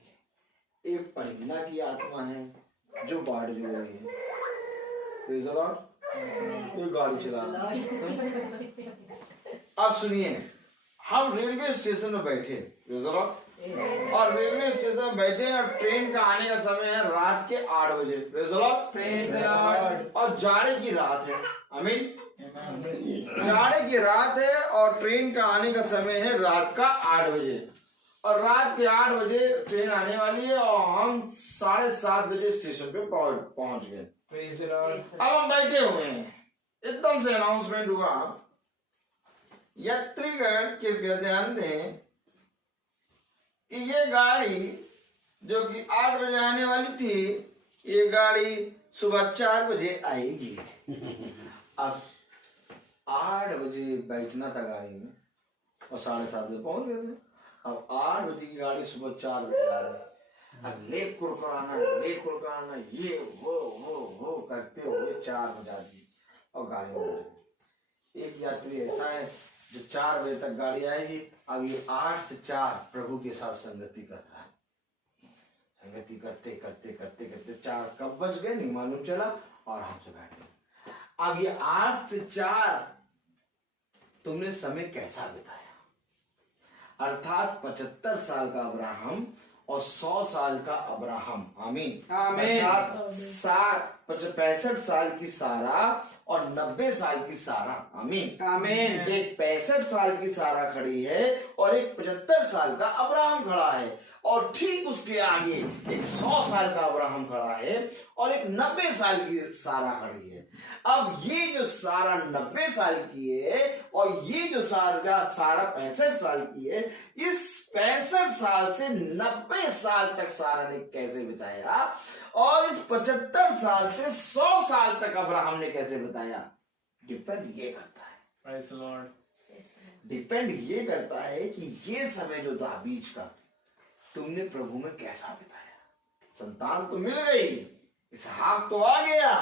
एक पनिन्ना की आत्मा है जो बाढ़ जो रही है। Praise the Lord. कोई गाड़ी चला रहा है। अब सुनिए, हम रेलवे स्टेशन में बैठे, प्रेज़ द लॉर्ड, और रेलवे स्टेशन में बैठे और ट्रेन का आने का समय है रात के 8 बजे। Praise the Lord. Praise the Lord. और जाड़े की रात है। आमीन। जाड़े की रात है और ट्रेन का आने का समय है रात का 8 बजे, और रात के 8 बजे ट्रेन आने वाली है और हम 7:30 बजे स्टेशन पे पहुंच गए। Praise the Lord. अब हम बैठे हुए हैं, एकदम से अनाउंसमेंट हुआ, यात्रीगण कृपया ध्यान दें कि ये गाड़ी जो कि 8 बजे आने वाली थी, ये गाड़ी सुबह 4 बजे आएगी। अब 8 बजे बैठना था गाड़ी में और 7:30 बजे पहुंच गए थे। अब 8 बजे की गाड़ी सुबह 4 बजे आ रही। अब लेक कुड़कुड़ाना ये वो करते हुए 4 बजा दी और गाड़ी हो गई। एक यात्री ऐसा है जो 4 बजे तक गाड़ी आएगी, अब ये 8 से 4 प्रभु के साथ संगति कर रहा है। संगति करते करते करते करते 4 कब बज गए नहीं मालूम चला और हमसे बैठे। अब ये 8 से 4 तुमने समय कैसा बिताया। अर्थात 75 साल का अब्राहम और 100 साल का अब्राहम। आमीन आमीन। अर्थात 65 साल की सारा और 90 साल की सारा। आमीन आमीन। एक 65 साल की सारा खड़ी है और एक 75 साल का अब्राहम खड़ा है, और ठीक उसके आगे एक 100 साल का अब्राहम खड़ा है और एक 90 साल की सारा खड़ी है। अब ये जो सारा 90 साल की है और ये जो सारा 65 साल की है, इस 65 साल से 90 साल तक सारा ने कैसे बिताया, और इस 75 साल से 100 साल तक अब्राहम ने कैसे बिताया, डिपेंड ये करता है। Praise the Lord. डिपेंड ये करता है कि ये समय जो था बीच का, तुमने प्रभु में कैसा बिताया। संतान तो मिल गई, इसहाक तो आ गया,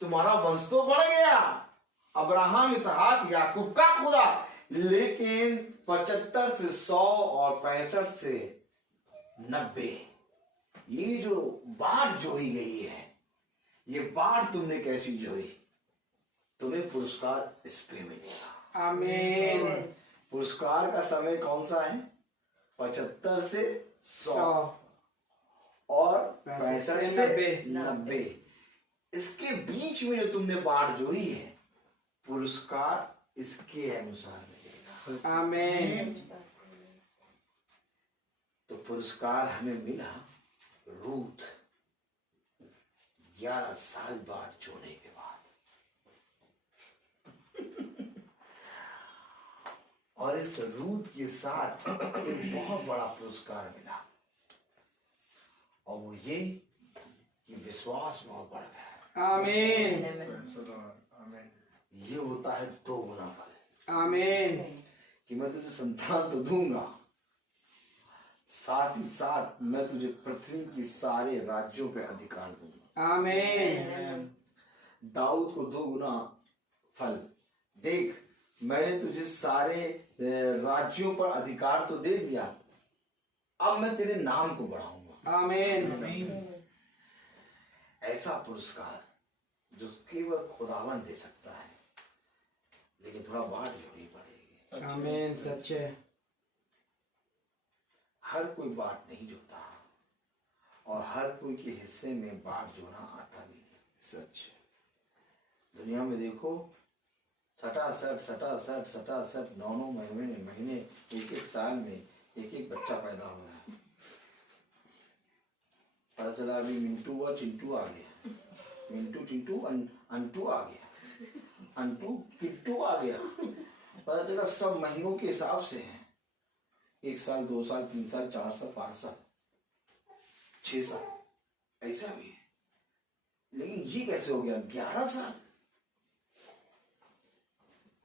तुम्हारा वंश तो बढ़ गया, अब्राहम, इसहाक, याकूब का खुदा। लेकिन 75 से 100 और 65 से 90, ये जो बाढ़ जोई गई है, ये बाढ़ तुमने कैसी जोई, तुम्हें पुरस्कार इस पे मिलेगा। आमीन। पुरस्कार का समय कौन सा है? 75 से 100 और 65 से 90। इसके बीच में जो तुमने बाढ़ जोई है, पुरस्कार इसके अनुसार मिलेगा। आमीन। तो पुरस्कार हमें मिला रूत 11 साल बाढ़ जोने के बाद। और इस रूत के साथ एक बहुत बड़ा पुरस्कार मिला, और वो ये कि विश्वास बहुत बढ़ गया। आमीन। ये होता है 2 गुना फल, आमीन। कि मैं तुझे संतान तो दूंगा, साथ ही साथ मैं तुझे पृथ्वी के सारे राज्यों पे अधिकार दूंगा। आमीन। दाऊद को 2 गुना फल। देख, मैंने तुझे सारे राज्यों पर अधिकार तो दे दिया, अब मैं तेरे नाम को बढ़ाऊंगा। आमीन। ऐसा पुरस्कार जो केवल खुदावन दे सकता है, लेकिन थोड़ा बाढ़ जोड़नी पड़ेगी। आमीन। सच्चे। हर कोई बाढ़ नहीं जोता, और हर कोई के हिस्से में बाढ़ जोना आता भी नहीं। सच। दुनिया में देखो, सटासट 9 महीने 1 साल में 1 बच्चा पैदा हो रहा है। पता चला अभी मिंटू और चिंटू आ गया, मिंटू चिंटू अंटू आ गया, अंटू किट्टू आ गया। पता चला सब महीनों के हिसाब से हैं, 1 साल 2 साल 3 साल 4 साल 5 साल 6 साल, ऐसा भी है। लेकिन ये कैसे हो गया 11 साल?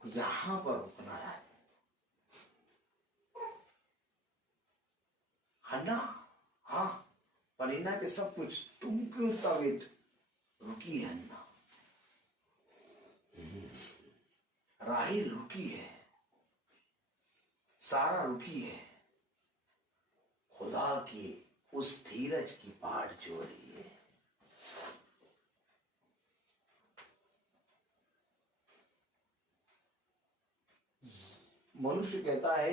यहां पर रुकना है। हन्ना, हाँ, परीना के सब कुछ, तुम क्यों इतना वेट रुकी है? हन्ना, राहिल रुकी है, सारा रुकी है, खुदा की उस धीरज की बाढ़ जो रही है। मनुष्य कहता है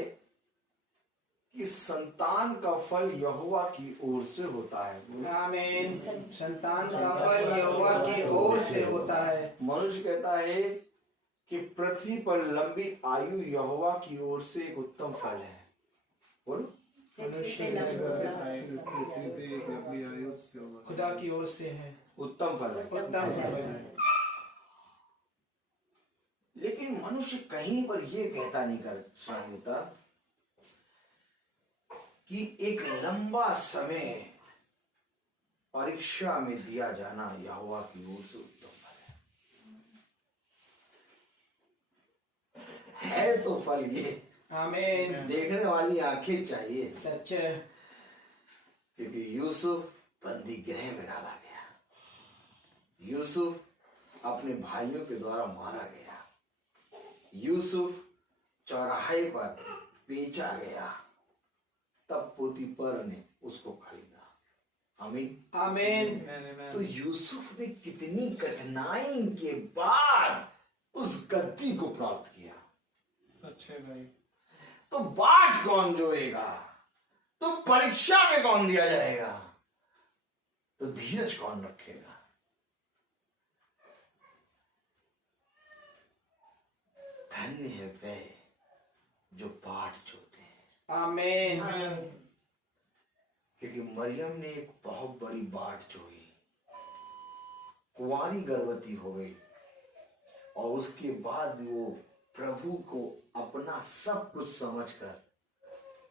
कि संतान का फल यहोवा की ओर से होता है। आमीन। संतान का फल यहोवा की ओर से होता है। मनुष्य कहता है कि पृथ्वी पर लंबी आयु यहोवा की ओर से एक उत्तम फल है। बोलो, खुदा की ओर से है, उत्तम फल है। उत्तम फल है। लेकिन मनुष्य कहीं पर यह कहता नहीं कर सुनाई देता कि एक लंबा समय परीक्षा में दिया जाना यहोवा की ओर से उत्तम फल है। तो फल ये, आमीन। देखने वाली आंखें चाहिए। सच्चे। क्योंकि यूसुफ बंदी गृह में डाला गया, यूसुफ अपने भाइयों के द्वारा मारा गया, यूसुफ चौराहे पर बेचा गया, तब पोतीपर ने उसको खरीदा। आमीन। आमीन। तो यूसुफ ने कितनी कठिनाई के बाद उस गद्दी को प्राप्त किया। सच है भाई। तो बाट कौन जोएगा? तो परीक्षा में कौन दिया जाएगा? तो धीरज कौन रखेगा? धन्य है वे जो बाट जोते हैं। आमीन। क्योंकि मरियम ने एक बहुत बड़ी बाट जोई, कुंवारी गर्भवती हो गई और उसके बाद भी वो प्रभु को अपना सब कुछ समझकर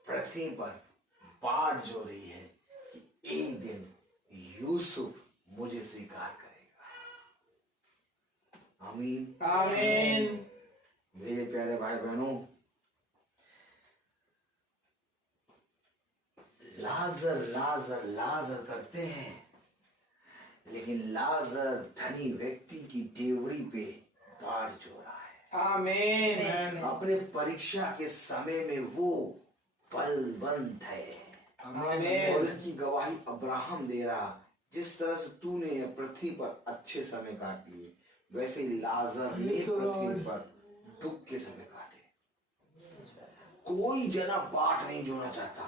पृथ्वी पर बाट जो रही है कि एक दिन यूसुफ मुझे स्वीकार करेगा। आमीन आमीन। मेरे प्यारे भाई बहनों, लाजर लाजर लाजर करते हैं, लेकिन लाजर धनी व्यक्ति की डेवड़ी पे बाट जो रहा है। आमीन। अपने परीक्षा के समय में वो बलवंत है। आमीन। और इसकी गवाही अब्राहम दे रहा, जिस तरह से तूने पृथ्वी पर अच्छे समय काट लिए, वैसे ही लाजर ने पृथ्वी पर दुख के समय काटे। कोई जना बाट नहीं जोड़ना चाहता,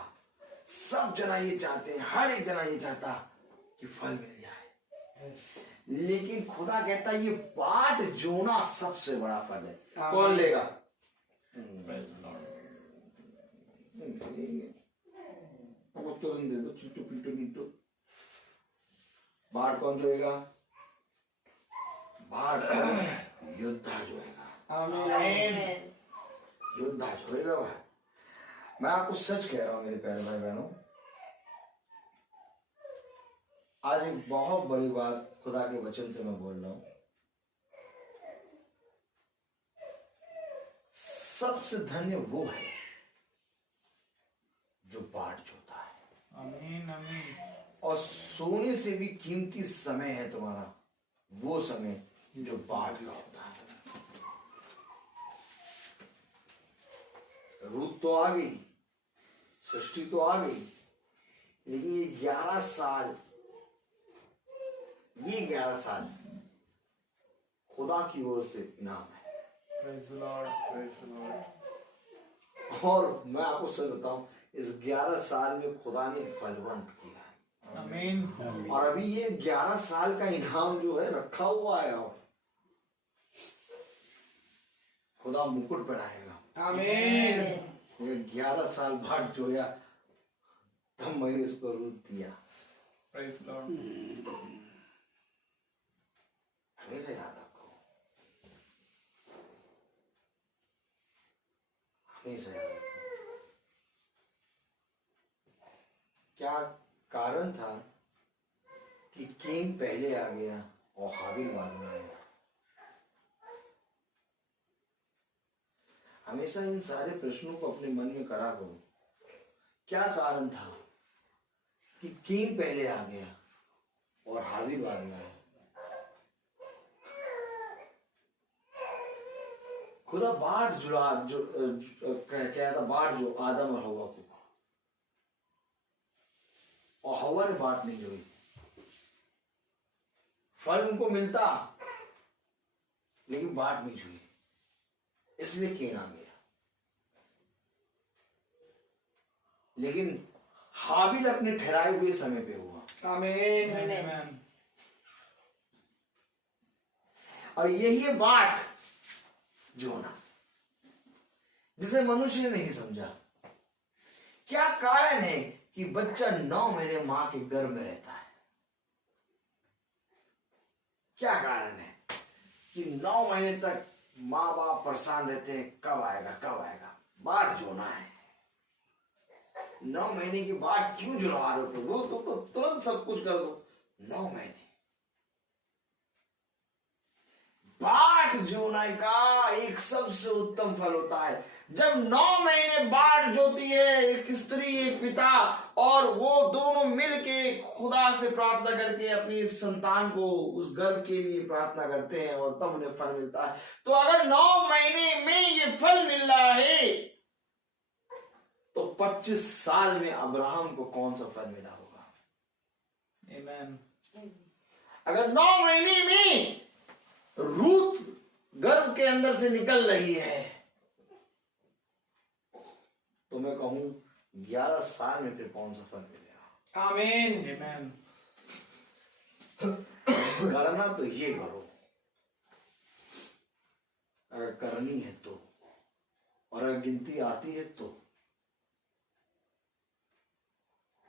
सब जना ये चाहते हैं, हर एक जना ये चाहता कि फल मिल जाए, लेकिन खुदा कहता है ये बाट जोना सबसे बड़ा फल है। कौन लेगा? तुरंत दे दो, चुट्टू पिट्टू पिट्टू। बाट कौन जोएगा? बाट योद्धा जोएगा। आमीन। योद्धा जोएगा भाई। मैं आपको सच कह रहा हूं मेरे प्यारे भाई बहनों, आज एक बहुत बड़ी बात खुदा के वचन से मैं बोल रहा हूं। सबसे धन्य वो है जो बाट जोता है। आमीन आमीन। और सोने से भी कीमती समय है तुम्हारा वो समय जो बाट का होता है। रूत तो आ गई, सृष्टि तो आ गई, लेकिन ये 11 साल खुदा की ओर से इनाम है। Praise the Lord, praise the Lord। और मैं आपको सच बताऊं, इस 11 साल में खुदा ने बलवंत किया है। आमीन। और अभी ये 11 साल का इनाम जो है रखा हुआ है, और खुदा मुकुट पहनाएगा। आमीन। ये 11 साल बाद जोया, तब मैंने इसको रूप दिया। Praise the Lord। हमेशा याद रखो, हमेशा याद रखो। क्या कारण था कि केन पहले आ गया और हाबिल बाद में आया? हमेशा इन सारे प्रश्नों को अपने मन में करा करो। क्या कारण था कि केन पहले आ गया और हाबिल बाद में आया? खुदा बाट जुड़ा जो क्या था, बाट जो आदम और हवा को, और हवा ने बाट नहीं जोई। फल उनको मिलता लेकिन बाट नहीं जोई, इसलिए केन आ गया। लेकिन हाबिल अपने ठहराए हुए समय पे हुआ। आमीन। आमीन। और यही है बाट जोना, जिसे मनुष्य ने नहीं समझा। क्या कारण है कि बच्चा 9 महीने मां के गर्भ में रहता है? क्या कारण है कि 9 महीने तक माँ बाप परेशान रहते हैं, कब आएगा कब आएगा? बाट जोना है। 9 महीने के बाद क्यों जुड़वा रहे हो प्रभु? तो तुरंत सब कुछ कर दो। 9 महीने बाट जोने का एक सबसे उत्तम फल होता है। जब 9 महीने बाट जोती है एक स्त्री एक पिता, और वो दोनों मिलके खुदा से प्रार्थना करके अपनी संतान को उस गर्भ के लिए प्रार्थना करते हैं, और तब उन्हें फल मिलता है। तो अगर 9 महीने में ये फल मिल रहा है, तो 25 साल में अब्राहम को कौन सा फल मिला होगा? आमीन। अगर 9 महीने में रूत गर्भ के अंदर से निकल रही है, तो मैं कहूँ 11 साल में फिर कौन सा फल मिलेगा। आमीन। आमेन। करना तो ये करो, अगर करनी है तो, और अगर गिनती आती है तो,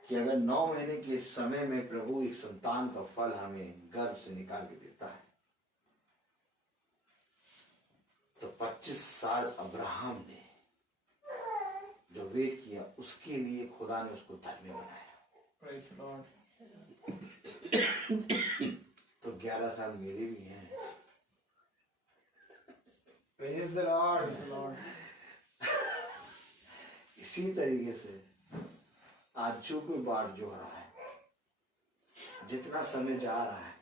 कि अगर 9 महीने के समय में प्रभु एक संतान का फल हमें गर्भ से निकाल के देता है, तो 25 साल अब्राहम ने जो वेट किया उसके लिए खुदा ने उसको धर्मी बनाया। Praise the Lord. तो 11 साल मेरे भी हैं। Praise the Lord. Praise the Lord. इसी तरीके से आज जो कोई बाट जो रहा है, जितना समय जा रहा है,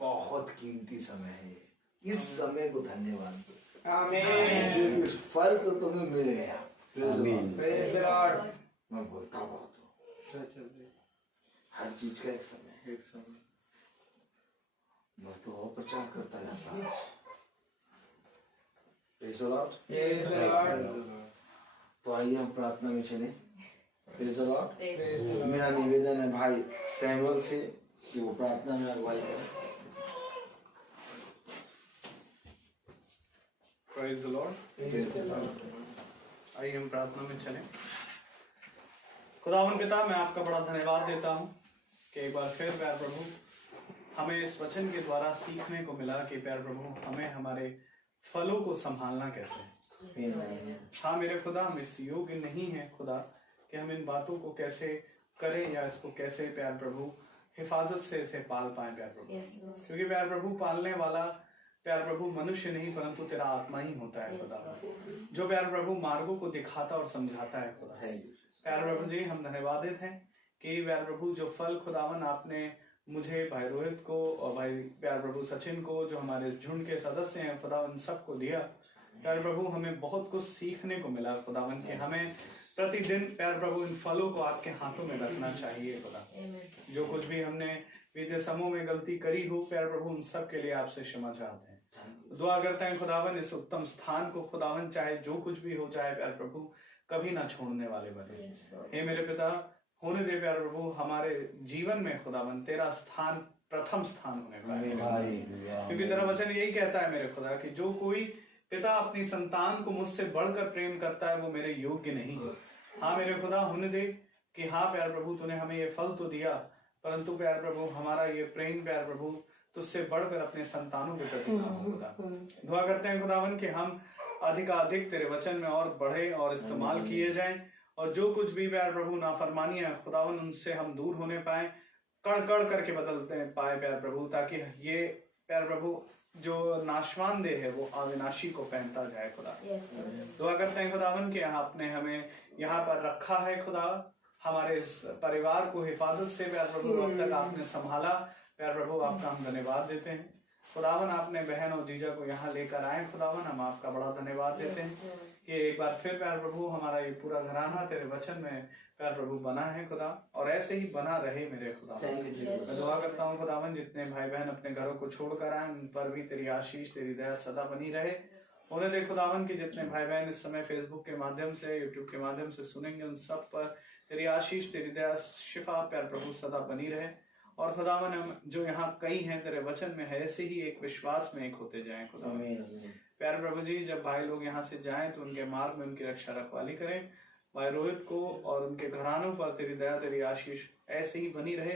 बहुत कीमती समय है। इस समय को धन्यवाद दो। आमीन। इस फल तो तुम्हें मिल गया। Praise the Lord. मैं बोलता बहुत हूँ, हर चीज का एक समय है। मैं तो और प्रचार करता जाता हूँ। Praise the Lord. Praise the Lord. तो आइए हम प्रार्थना में चले। Praise the Lord. Praise the Lord. मेरा निवेदन है भाई सैमुअल से कि वो प्रार्थना में अगुवाई करें। Praise the Lord. आइए हम प्रार्थना में चलें। खुदावन पिता, मैं आपका बड़ा धन्यवाद देता हूँ कि एक बार फिर प्यार प्रभु हमें इस वचन के द्वारा सीखने को मिला कि प्यार प्रभु हमें हमारे फलों को संभालना कैसे है। हाँ मेरे खुदा, हम इस योग्य नहीं है खुदा कि हम इन बातों को कैसे करें या इसको कैसे प्यार प्रभु हिफाजत से इसे पाल पाए प्यार प्रभु, क्योंकि प्यार प्रभु पालने वाला प्यार प्रभु मनुष्य नहीं परंतु तेरा आत्मा ही होता है खुदा, जो प्यार प्रभु मार्गों को दिखाता और समझाता है खुदा। प्यार प्रभु जी, हम धन्यवादित हैं कि प्यार प्रभु जो फल खुदावन आपने मुझे, भाई रोहित को और भाई प्यार प्रभु सचिन को, जो हमारे झुंड के सदस्य हैं खुदावन, सबको दिया। प्यार प्रभु हमें बहुत कुछ सीखने को मिला खुदावन कि हमें प्रतिदिन प्यार प्रभु इन फलों को आपके हाथों में रखना चाहिए खुदा। जो कुछ भी हमने बीते समूह में गलती करी हो प्यार प्रभु, उन सब के लिए आपसे क्षमा चाहते हैं। दुआ करते हैं खुदावन इस उत्तम स्थान को खुदावन, चाहे जो कुछ भी हो जाए प्यार प्रभु, कभी ना छोड़ने वाले बने। हे मेरे पिता, होने दे प्यार प्रभु हमारे जीवन में खुदावन तेरा स्थान प्रथम स्थान होने पाए, क्योंकि तेरा वचन यही कहता है मेरे खुदा कि जो कोई पिता अपनी संतान को मुझसे बढ़कर प्रेम करता है वो मेरे योग्य नहीं है। हाँ मेरे खुदा, होने दे कि हाँ प्यार प्रभु तूने हमें ये फल तो दिया, परंतु प्यार प्रभु हमारा ये प्रेम प्यार प्रभु तुझसे बढ़कर अपने संतानों के प्रति ना हो खुदा। दुआ करते हैं खुदावन कि हम अधिकाधिक तेरे वचन में और बढ़े और इस्तेमाल किए जाएं, और जो कुछ भी प्यार प्रभु नाफरमानियां है खुदावन उनसे हम दूर होने पाए, कड़ कड़ करके बदलते पाए प्यार प्रभु, ताकि ये प्यार प्रभु जो नाशवान देह है वो अविनाशी को पहनता जाए खुदा। दुआ करते हैं खुदावन कि आपने हमें यहाँ पर रखा है खुदा, हमारे इस परिवार को हिफाजत से प्यार प्रभु अब तक आपने संभाला प्यार प्रभु, आपका हम धन्यवाद देते हैं खुदावन। आपने बहन और जीजा को यहाँ लेकर आए खुदावन, हम आपका बड़ा धन्यवाद देते हैं कि एक बार फिर प्यार प्रभु हमारा ये पूरा घराना तेरे वचन में प्यार प्रभु बना है खुदा, और ऐसे ही बना रहे मेरे खुदा। मैं दुआ करता हूँ खुदावन जितने भाई बहन अपने घरों को छोड़कर आए उन पर भी तेरी आशीष तेरी दया सदा बनी रहे। होने दे खुदावन कि जितने भाई बहन इस समय फेसबुक के माध्यम से यूट्यूब के माध्यम से सुनेंगे उन सब पर तेरी आशीष तेरी दया शिफा प्यार प्रभु सदा बनी रहे। और खुदावन हम जो यहाँ कई हैं तेरे वचन में है ऐसे ही एक विश्वास में एक होते जाएं खुदा। प्यार प्रभु जी, जब भाई लोग यहाँ से जाएं तो उनके मार्ग में उनकी रक्षा रखवाली करें। भाई रोहित को और उनके घरानों पर तेरी दया तेरी आशीष ऐसे ही बनी रहे,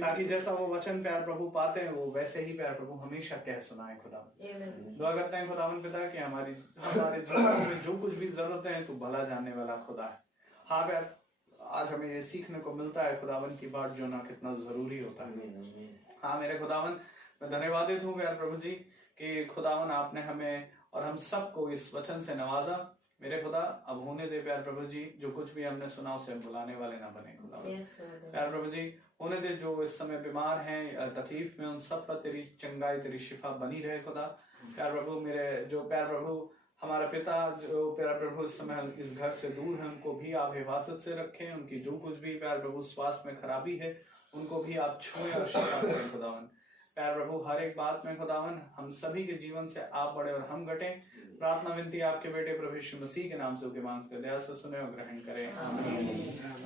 ताकि जैसा वो वचन प्यार प्रभु पाते हैं वो वैसे ही प्यार प्रभु हमेशा कह सुनाए खुदा। दुआ करते हैं खुदावन पिता कि हमारे जीवन में जो कुछ भी जरूरत है तू भला जानने वाला खुदा है। हाँ प्यार, आज हमें ये सीखने को मिलता है खुदावन की बात जो ना कितना जरूरी होता है। हाँ मेरे खुदावन, मैं धन्यवादित हूँ प्यार प्रभु जी कि खुदावन आपने हमें और हम सबको इस वचन से नवाजा मेरे खुदा। अब होने दे प्यार प्रभु जी, जो कुछ भी हमने सुना उसे बुलाने वाले ना बने खुदावन। प्यार प्रभु जी, होने दे जो इस समय बीमार हैं तकलीफ में उन सब पर तेरी चंगाई तेरी शिफा बनी रहे खुदा। प्यार प्रभु मेरे जो प्यार प्रभु हमारा पिता जो प्यार प्रभु इस समय इस घर से दूर है उनको भी आप हिफाजत से रखें। उनकी जो कुछ भी प्यार प्रभु स्वास्थ्य में खराबी है उनको भी आप छुएं और शिफा करें खुदावन। प्यार प्रभु हर एक बात में खुदावन हम सभी के जीवन से आप बढ़े और हम घटे। प्रार्थना विनती आपके बेटे प्रभु यीशु मसीह के नाम से होके मांगते हैं, दया से सुने और ग्रहण करें, आमीन।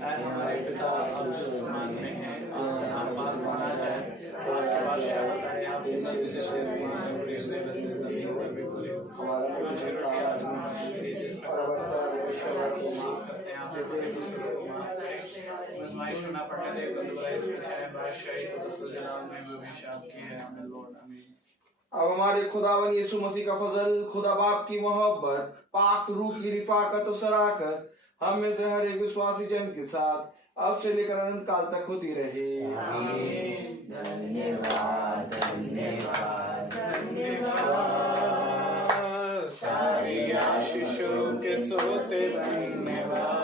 ऐ हमारे पिता अब जो आसमान में है, आपका नाम माना जाए, आपकी बादशाहत आए, आपकी मर्जी जैसे आसमान में पूरी हुई वैसे जमीन पर भी पूरी हो। हमारा रोजी रोटी आज हमें दे, जिस प्रकार को माफ करते हैं आप दूसरों को माफ करें। आजमाइश में ना पड़ने दे, बंद बुराई से बचाएं, बादशाही को तो जलाल में हमेशा आपकी है, आमीन लॉर्ड आमीन। अब हमारे खुदावन यीशु मसीह का फजल, खुदा बाप की मोहब्बत, पाक रूह की रिफाकत और सराकत हम में से हर एक विश्वासी जन के साथ अब से लेकर अनंत काल तक होती रहे, आमीन। धन्यवाद धन्यवाद धन्यवाद। सारी आशीषों के सोते धन्यवाद।